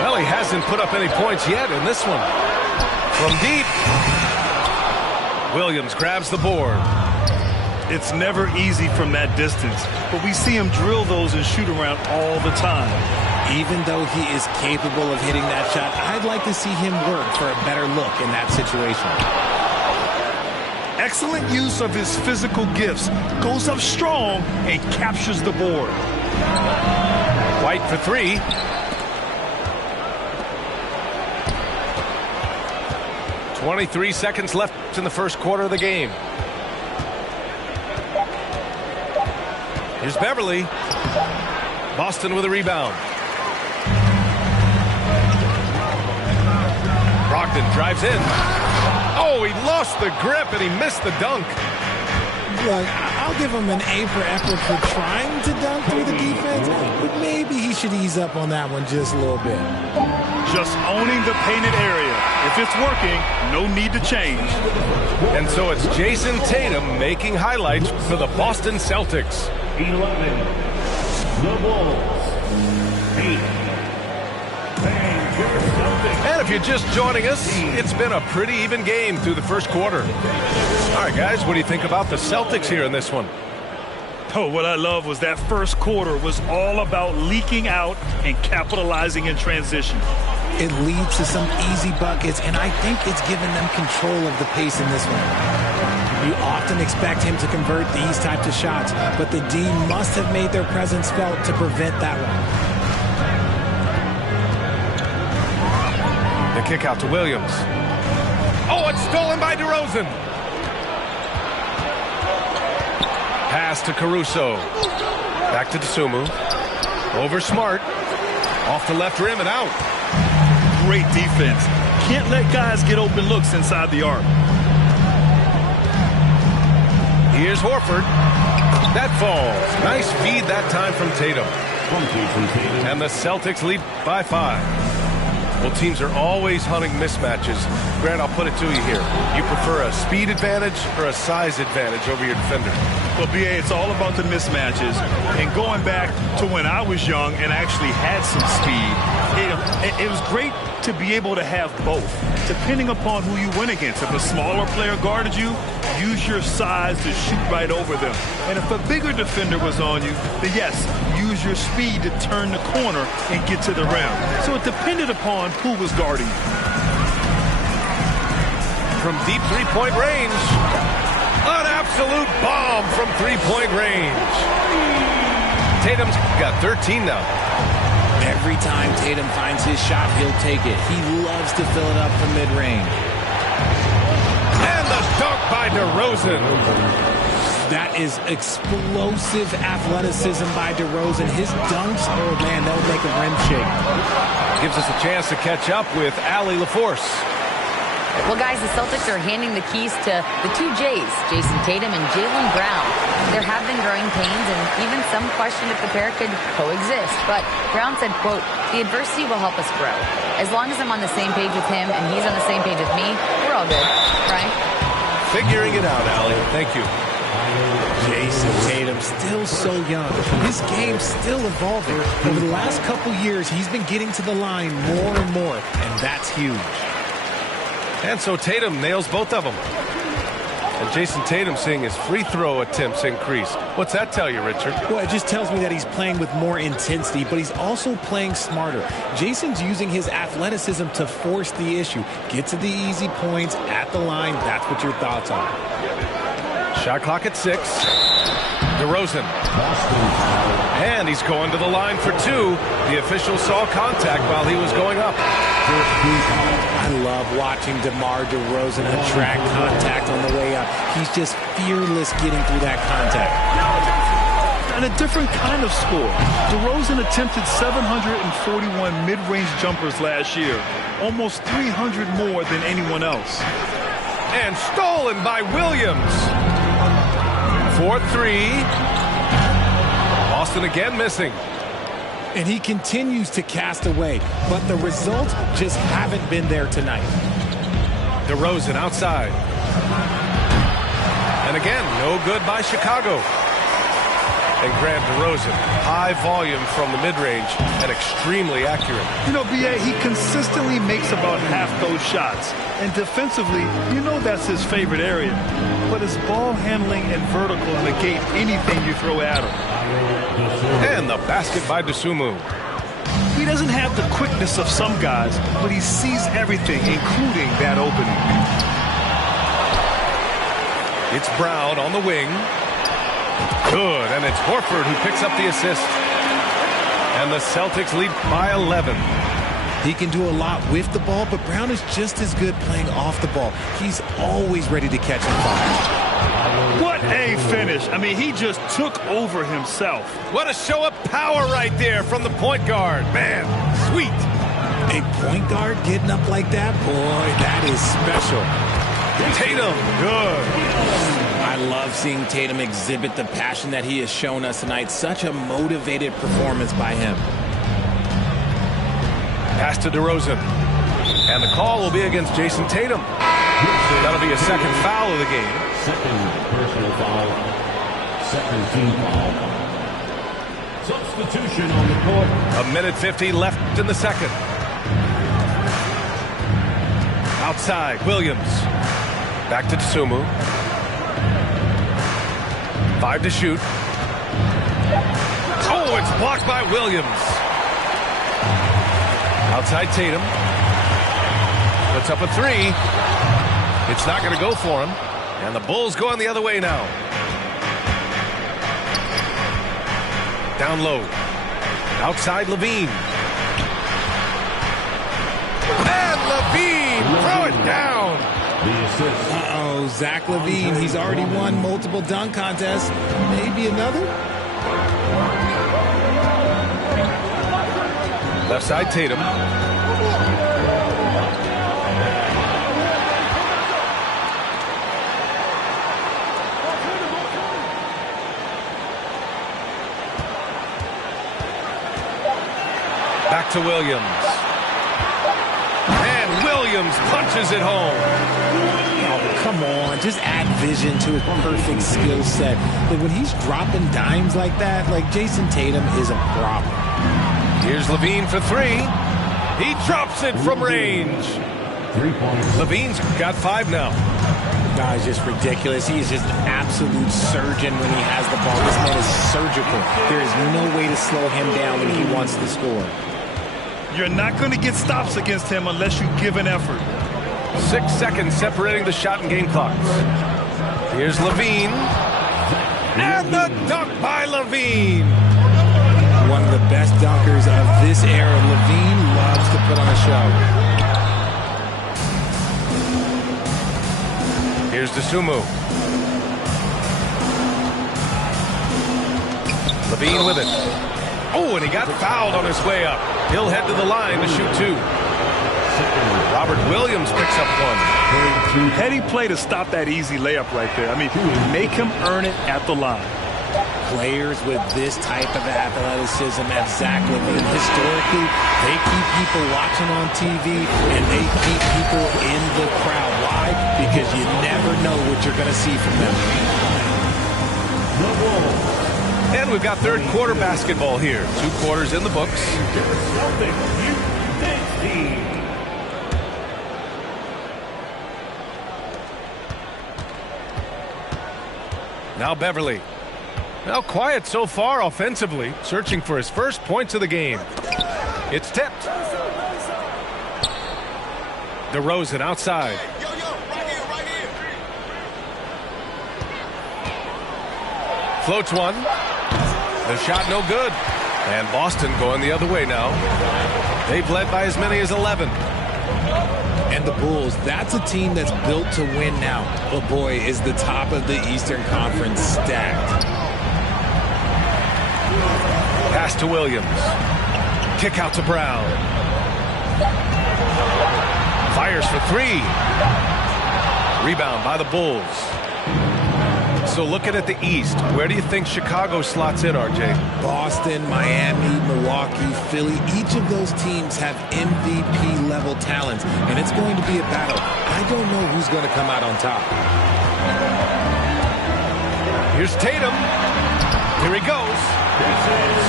Well, he hasn't put up any points yet in this one. From deep. Williams grabs the board. It's never easy from that distance, but we see him drill those and shoot around all the time. Even though he is capable of hitting that shot, I'd like to see him work for a better look in that situation. Excellent use of his physical gifts. Goes up strong and captures the board. White for 3. .23 seconds left in the first quarter of the game. Here's Beverly. Boston with a rebound. Brogdon drives in. Oh, he lost the grip and he missed the dunk. Look, I'll give him an A for effort for trying to dunk through the defense, but maybe he should ease up on that one just a little bit. Just owning the painted area. If it's working, no need to change. And so it's Jason Tatum making highlights for the Boston Celtics. 11. The Bulls. 8. And if you're just joining us, it's been a pretty even game through the first quarter. All right, guys, what do you think about the Celtics here in this one? Oh, what I love was that first quarter was all about leaking out and capitalizing in transition. It leads to some easy buckets, and I think it's given them control of the pace in this one. You often expect him to convert these types of shots, but the D must have made their presence felt to prevent that one. The kick out to Williams. Oh, it's stolen by DeRozan. Pass to Caruso. Back to Dosunmu. Over Smart. Off the left rim and out. Great defense. Can't let guys get open looks inside the arc. Here's Horford. That falls. Nice feed that time from Tatum. And the Celtics lead by 5. Well, teams are always hunting mismatches. Grant, I'll put it to you here. You prefer a speed advantage or a size advantage over your defender? Well, B.A., it's all about the mismatches. And going back to when I was young and actually had some speed, it was great to be able to have both, depending upon who you went against. If a smaller player guarded you, use your size to shoot right over them. And if a bigger defender was on you, then yes, use your speed to turn the corner and get to the rim. So it depended upon who was guarding you. From deep three-point range, an absolute bomb from three-point range. Tatum's got 13 now. Every time Tatum finds his shot, he'll take it. He loves to fill it up from mid-range. And the dunk by DeRozan. That is explosive athleticism by DeRozan. His dunks, oh man, they'll make a rim shake. Gives us a chance to catch up with Allie LaForce. Well, guys, the Celtics are handing the keys to the two J's, Jason Tatum and Jaylen Brown. There have been growing pains, and even some question if the pair could coexist. But Brown said, quote, "The adversity will help us grow. As long as I'm on the same page with him and he's on the same page with me, we're all good." Right? Figuring it out, Allie. Thank you. Jason Tatum, still so young. His game's still evolving. Over the last couple years, he's been getting to the line more and more, and that's huge. And so Tatum nails both of them. And Jason Tatum seeing his free throw attempts increase. What's that tell you, Richard? Well, it just tells me that he's playing with more intensity, but he's also playing smarter. Jason's using his athleticism to force the issue. Get to the easy points at the line. That's what your thoughts are. Shot clock at 6. DeRozan. And he's going to the line for 2. The official saw contact while he was going up. I love watching DeMar DeRozan attract contact on the way up. He's just fearless getting through that contact. And a different kind of score. DeRozan attempted 741 mid-range jumpers last year, almost 300 more than anyone else. And stolen by Williams. 4-3. Boston again missing. And he continues to cast away, but the results just haven't been there tonight. DeRozan outside. And again, no good by Chicago. And Grant DeRozan, high volume from the mid-range and extremely accurate. You know, B.A., he consistently makes about half those shots. And defensively, you know that's his favorite area. But his ball handling and vertical negate anything you throw at him. And the basket by Dosunmu. He doesn't have the quickness of some guys, but he sees everything, including that opening. It's Brown on the wing. Good, and it's Horford who picks up the assist. And the Celtics lead by 11. He can do a lot with the ball, but Brown is just as good playing off the ball. He's always ready to catch and fire. What a finish. I mean, he just took over himself. What a show of power right there from the point guard. Man, sweet. A point guard getting up like that? Boy, that is special. Tatum, good. I love seeing Tatum exhibit the passion that he has shown us tonight. Such a motivated performance by him. Pass to DeRozan. And the call will be against Jason Tatum. That'll be a second foul of the game. Second personal foul. Second team foul. Substitution on the court. 1:50 left in the second. Outside, Williams. Back to Dosunmu. 5 to shoot. Oh, it's blocked by Williams. Outside Tatum. Puts up a 3. It's not going to go for him. And the Bulls going the other way now. Down low. Outside Levine. And Levine, throw it down. Uh-oh, Zach LaVine. He's already won multiple dunk contests. Maybe another? Left side Tatum. Back to Williams. And Williams punches it home. Oh, come on. Just add vision to his perfect skill set. But when he's dropping dimes like that, like Jason Tatum is a problem. Here's Levine for 3. He drops it from range. 3 points. Levine's got 5 now. Guy's just ridiculous. He is just an absolute surgeon when he has the ball. This man is surgical. There is no way to slow him down when he wants to score. You're not going to get stops against him unless you give an effort. 6 seconds separating the shot and game clocks. Here's Levine. And the dunk by Levine. One of the best dunkers of this era. LaVine loves to put on a show. Here's Dosunmu. LaVine with it. Oh, and he got fouled on his way up. He'll head to the line to shoot 2. Robert Williams picks up 1. Heady play to stop that easy layup right there. I mean, make him earn it at the line. Players with this type of athleticism at Zach LaVine, historically, they keep people watching on TV and they keep people in the crowd. Why? Because you never know what you're going to see from them. And we've got third quarter basketball here. 2 quarters in the books. Now Beverly. Now quiet so far offensively, searching for his first points of the game. It's tipped. DeRozan outside. Floats one. The shot no good. And Boston going the other way now. They've led by as many as 11. And the Bulls, that's a team that's built to win now. But boy, is the top of the Eastern Conference stacked. Pass to Williams. Kick out to Brown. Fires for 3. Rebound by the Bulls. So looking at the East, where do you think Chicago slots in, RJ? Boston, Miami, Milwaukee, Philly, each of those teams have MVP-level talents, and it's going to be a battle. I don't know who's going to come out on top. Here's Tatum. Here he goes.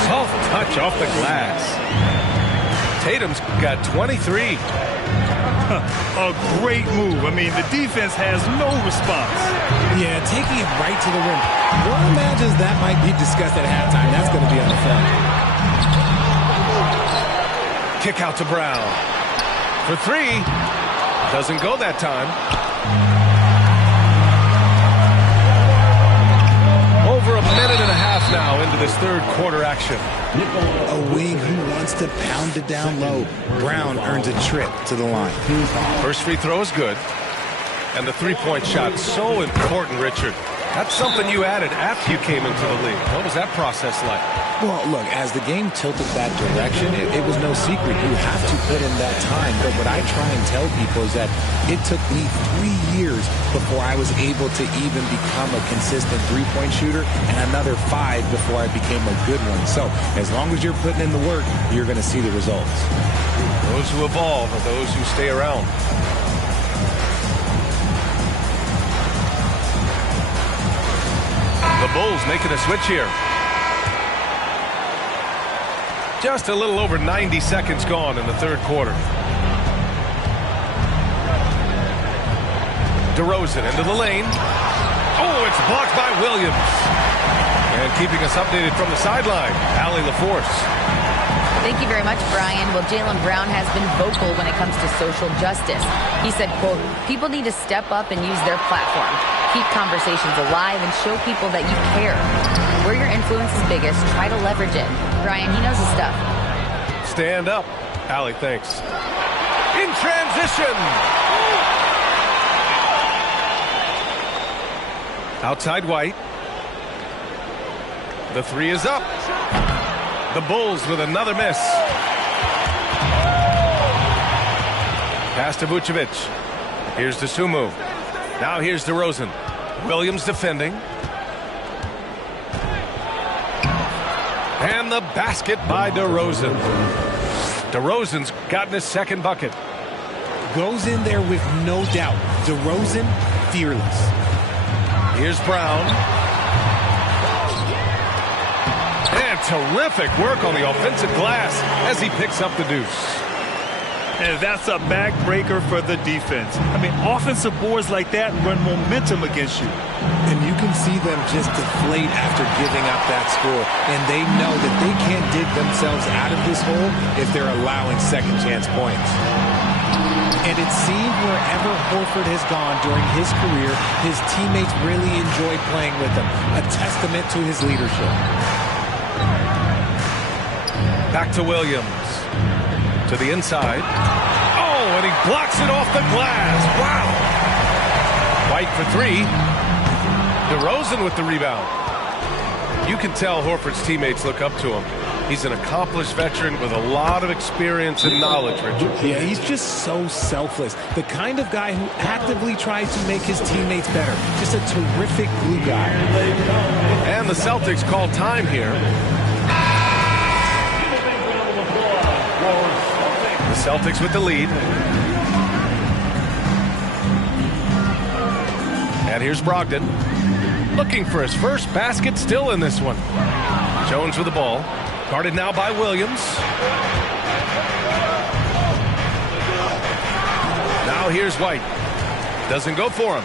Soft touch off the glass. Tatum's got 23. A great move. I mean, the defense has no response. Yeah, taking it right to the rim. One imagines that might be discussed at halftime. That's going to be on the film. Kick out to Brown. For 3. Doesn't go that time. Over a minute and a half now into this third quarter action. A wing who wants to pound it down low. Brown earns a trip to the line. First free throw is good. And the three-point shot, so important, Richard. That's something you added after you came into the league. What was that process like? Well, look, as the game tilted that direction, it was no secret. You have to put in that time. But what I try and tell people is that it took me 3 years before I was able to even become a consistent three-point shooter, and another 5 before I became a good one. So as long as you're putting in the work, you're going to see the results. Those who evolve are those who stay around. The Bulls making a switch here. Just a little over 90 seconds gone in the third quarter. DeRozan into the lane. Oh, it's blocked by Williams. And keeping us updated from the sideline, Allie LaForce. Thank you very much, Brian. Well, Jaylen Brown has been vocal when it comes to social justice. He said, quote, "People need to step up and use their platform. Keep conversations alive and show people that you care. Where your influence is biggest, try to leverage it." Brian, he knows his stuff. Stand up. Allie, thanks. In transition. Outside White. The 3 is up. The Bulls with another miss. Pass to Vucevic. Here's Dosunmu. Now here's DeRozan. Williams defending. And the basket by DeRozan. DeRozan's gotten his second bucket. Goes in there with no doubt. DeRozan, fearless. Here's Brown. And terrific work on the offensive glass as he picks up the deuce. And that's a backbreaker for the defense. I mean, offensive boards like that run momentum against you. And you can see them just deflate after giving up that score. And they know that they can't dig themselves out of this hole if they're allowing second chance points. And it seemed wherever Horford has gone during his career, his teammates really enjoy playing with him. A testament to his leadership. Back to Williams. To the inside. Oh, and he blocks it off the glass. Wow. White for three. DeRozan with the rebound. You can tell Horford's teammates look up to him. He's an accomplished veteran with a lot of experience and knowledge, Richard. Yeah, he's just so selfless. The kind of guy who actively tries to make his teammates better. Just a terrific glue guy. And the Celtics call time here. The Celtics with the lead. And here's Brogdon. Looking for his first basket, still in this one. Jones with the ball. Guarded now by Williams. Now here's White. Doesn't go for him.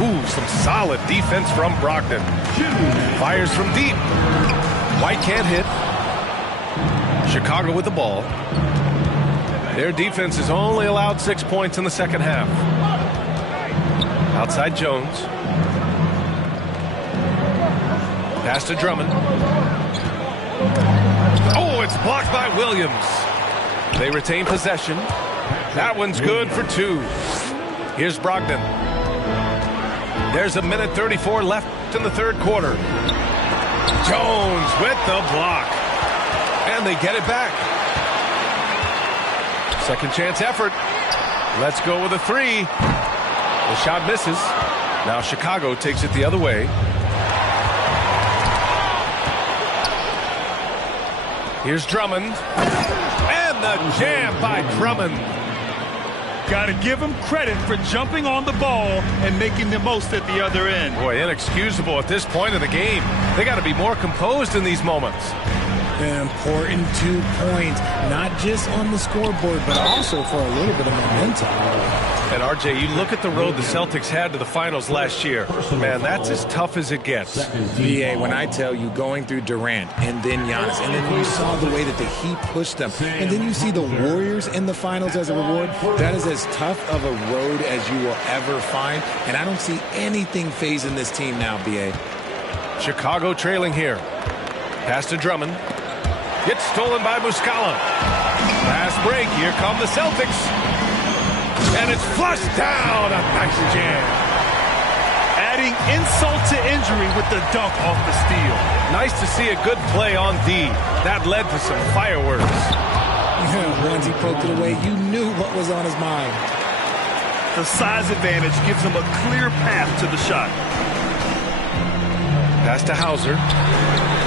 Ooh, some solid defense from Brogdon. Fires from deep. White can't hit. Chicago with the ball. Their defense has only allowed 6 points in the second half. Outside Jones. Pass to Drummond. Oh, it's blocked by Williams. They retain possession. That one's good for two. Here's Brogdon. There's a minute 34 left in the third quarter. Jones with the block. And they get it back. Second chance effort. Let's go with a three. The shot misses. Now Chicago takes it the other way. Here's Drummond. And the jam by Drummond. Got to give him credit for jumping on the ball and making the most at the other end. Boy, inexcusable at this point in the game. They got to be more composed in these moments. An important 2 points, not just on the scoreboard, but also for a little bit of momentum. And RJ, you look at the road the Celtics had to the finals last year. Man, that's as tough as it gets. BA, when I tell you, going through Durant and then Giannis, and then you saw the way that the Heat pushed them, and then you see the Warriors in the finals as a reward, that is as tough of a road as you will ever find. And I don't see anything phasing this team now, BA. Chicago trailing here. Pass to Drummond. Gets stolen by Muscala. Fast break. Here come the Celtics. And it's flushed down. A nice jam. Adding insult to injury with the dunk off the steal. Nice to see a good play on D. That led to some fireworks. Yeah, once he poked it away, you knew what was on his mind. The size advantage gives him a clear path to the shot. Pass to Hauser.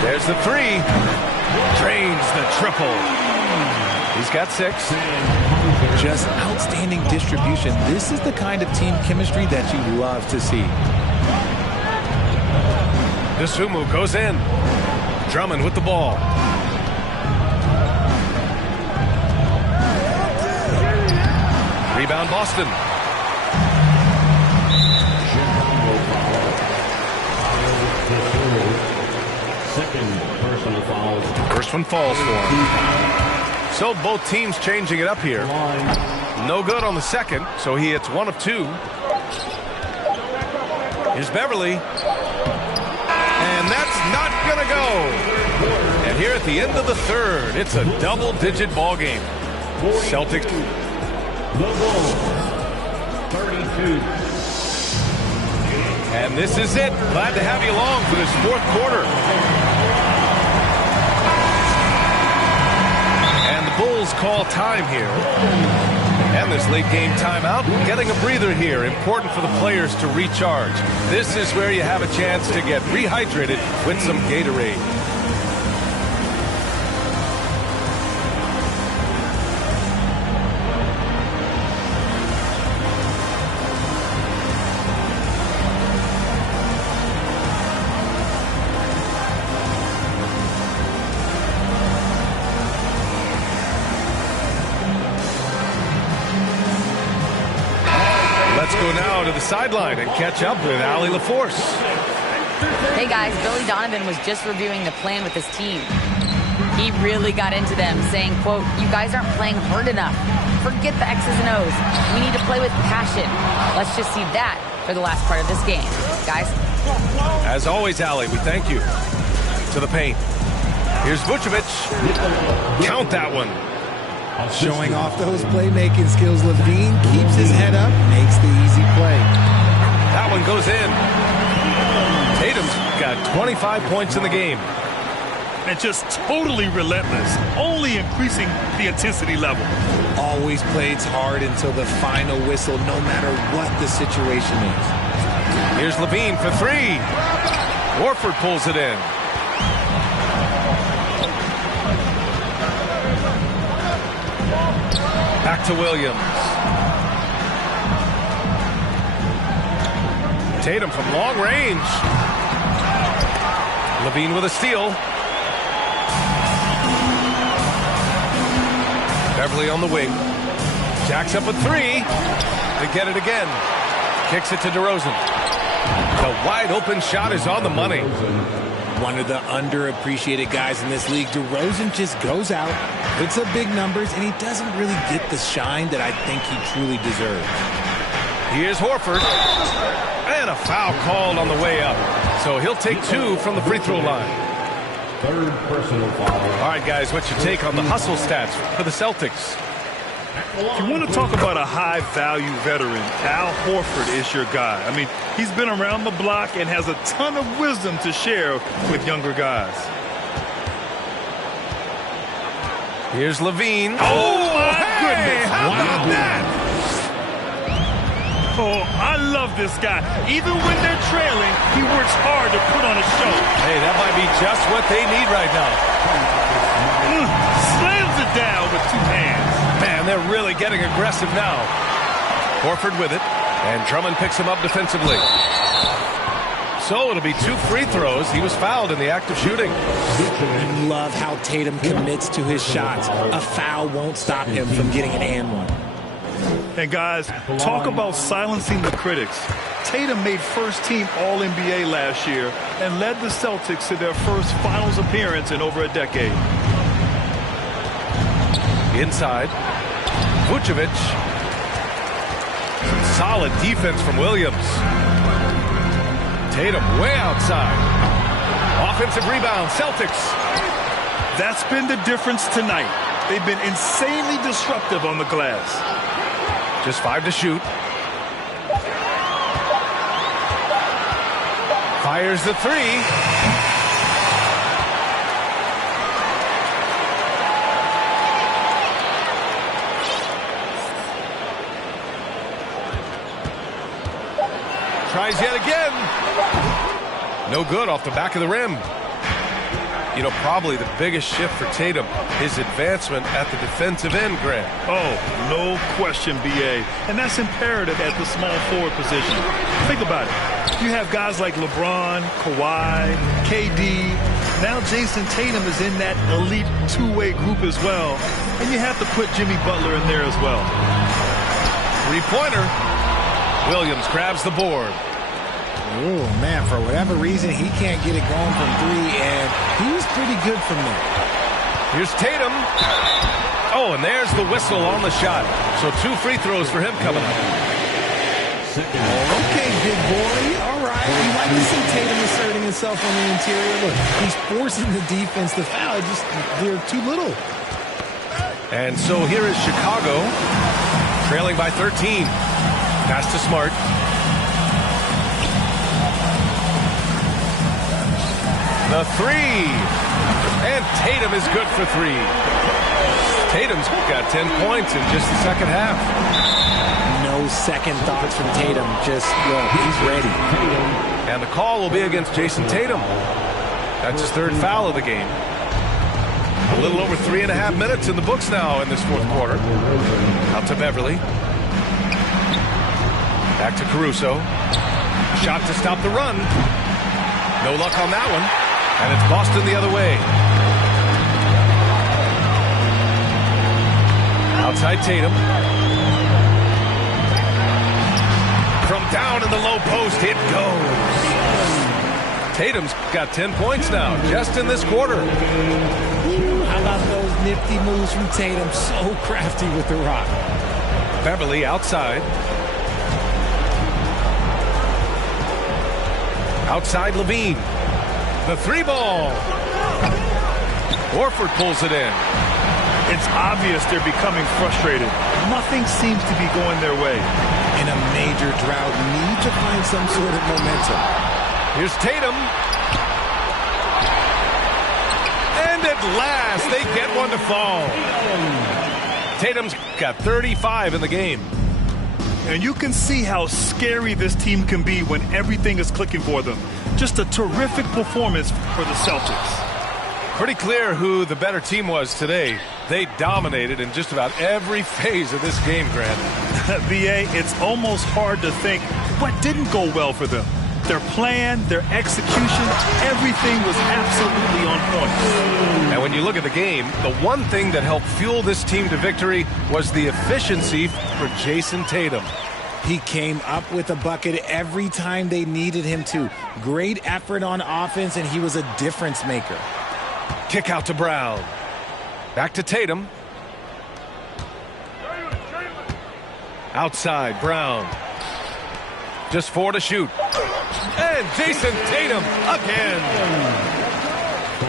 There's the three. Drains the triple. He's got 6. Just outstanding distribution. This is the kind of team chemistry that you love to see. Dosunmu goes in. Drummond with the ball. Rebound Boston. First one falls for him. So both teams changing it up here. No good on the second, so he hits 1 of 2. Here's Beverly. And that's not going to go. And here at the end of the third, it's a double-digit ball game. Celtics. 32. And this is it. Glad to have you along for this fourth quarter. And the Bulls call time here. And this late game timeout, getting a breather here. Important for the players to recharge. This is where you have a chance to get rehydrated with some Gatorade. Sideline and catch up with Allie LaForce. Hey guys, Billy Donovan was just reviewing the plan with his team. He really got into them, saying, quote, "You guys aren't playing hard enough. Forget the X's and O's. We need to play with passion." Let's just see that for the last part of this game. Guys? As always, Allie, we thank you. To the paint. Here's Vucevic. Count that one. Showing off those playmaking skills, LaVine keeps his head up, makes the easy play. That one goes in. Tatum's got 25 points in the game. And just totally relentless, only increasing the intensity level. Always plays hard until the final whistle, no matter what the situation is. Here's LaVine for three. Horford pulls it in. Back to Williams. Tatum from long range. LaVine with a steal. Beverly on the wing. Jacks up a three. They get it again. Kicks it to DeRozan. The wide open shot is on the money. One of the underappreciated guys in this league. DeRozan just goes out, puts up big numbers, and he doesn't really get the shine that I think he truly deserves. Here's Horford. And a foul called on the way up. So he'll take two from the free throw line. Third personal foul. All right, guys, what's your take on the hustle stats for the Celtics? If you want to talk about a high-value veteran, Al Horford is your guy. I mean, he's been around the block and has a ton of wisdom to share with younger guys. Here's LaVine. Oh, my goodness. How about that? Oh, I love this guy. Even when they're trailing, he works hard to put on a show. Hey, that might be just what they need right now. Slams it down with two hands. Man, they're really getting aggressive now. Horford with it, and Drummond picks him up defensively. So it'll be two free throws. He was fouled in the act of shooting. I love how Tatum commits to his shots. A foul won't stop him from getting an and one. And guys, talk about silencing the critics. Tatum made first-team All-NBA last year and led the Celtics to their first finals appearance in over a decade. Inside, Vucevic. Solid defense from Williams. Tatum way outside. Offensive rebound, Celtics. That's been the difference tonight. They've been insanely disruptive on the glass. Just 5 to shoot. Fires the three. Tries yet again. No good off the back of the rim. You know, probably the biggest shift for Tatum, his advancement at the defensive end, Grant. Oh, no question, B.A. And that's imperative at the small forward position. Think about it. You have guys like LeBron, Kawhi, KD. Now Jason Tatum is in that elite two-way group as well. And you have to put Jimmy Butler in there as well. Three-pointer. Williams grabs the board. Oh, man, for whatever reason, he can't get it going from three, and he was pretty good from there. Here's Tatum. Oh, and there's the whistle on the shot. So 2 free throws for him coming up. Okay, big boy. All right. You like to see Tatum asserting himself on the interior. Look, he's forcing the defense to foul. Just, they're too little. And so here is Chicago, trailing by 13. Pass to Smart. The three. And Tatum is good for 3. Tatum's got 10 points in just the second half. No second thoughts from Tatum. Just, well, he's ready. And the call will be against Jason Tatum. That's his 3rd foul of the game. A little over 3.5 minutes in the books now in this 4th quarter. Out to Beverly. Back to Caruso. Shot to stop the run. No luck on that one. And it's Boston the other way. Outside Tatum. From down in the low post, it goes. Tatum's got 10 points now, just in this quarter. How about those nifty moves from Tatum? So crafty with the rock. Beverly outside. Outside LaVine. The 3 ball. Horford pulls it in. It's obvious they're becoming frustrated. Nothing seems to be going their way. In a major drought, need to find some sort of momentum. Here's Tatum. And at last, they get one to fall. Tatum's got 35 in the game. And you can see how scary this team can be when everything is clicking for them. Just a terrific performance for the Celtics. Pretty clear who the better team was today. They dominated in just about every phase of this game, Grant. VA, it's almost hard to think what didn't go well for them. Their plan, their execution, everything was absolutely on point. And when you look at the game, the one thing that helped fuel this team to victory was the efficiency for Jason Tatum. He came up with a bucket every time they needed him to. Great effort on offense, and he was a difference maker. Kick out to Brown. Back to Tatum. Outside, Brown. Just 4 to shoot. And Jason Tatum again.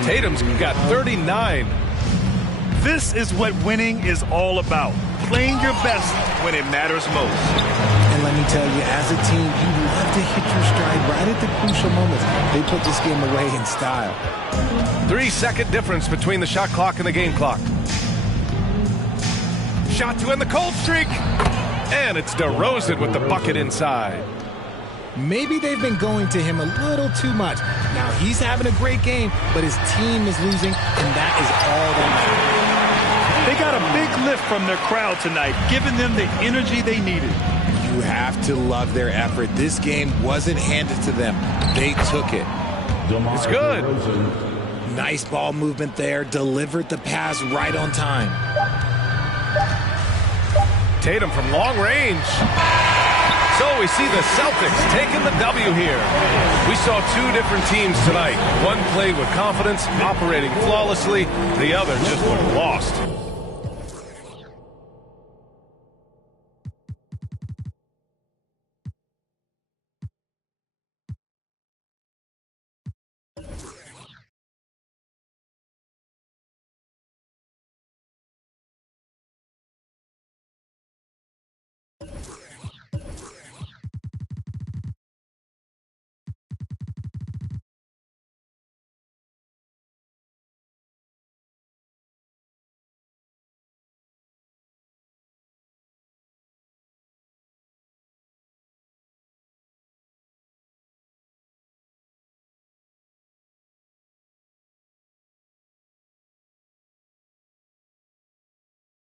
Tatum's got 39. This is what winning is all about. Playing your best when it matters most. And let me tell you, as a team, you love to hit your stride right at the crucial moments. They put this game away in style. 3-second difference between the shot clock and the game clock. Shot to end the cold streak. And it's DeRozan with the bucket inside. Maybe they've been going to him a little too much. Now he's having a great game, but his team is losing, and that is all that matters. They got a big lift from their crowd tonight, giving them the energy they needed. You have to love their effort. This game wasn't handed to them. They took it. It's good. Nice ball movement there. Delivered the pass right on time. Tatum from long range. So we see the Celtics taking the W here. We saw two different teams tonight. One played with confidence, operating flawlessly. The other just looked lost.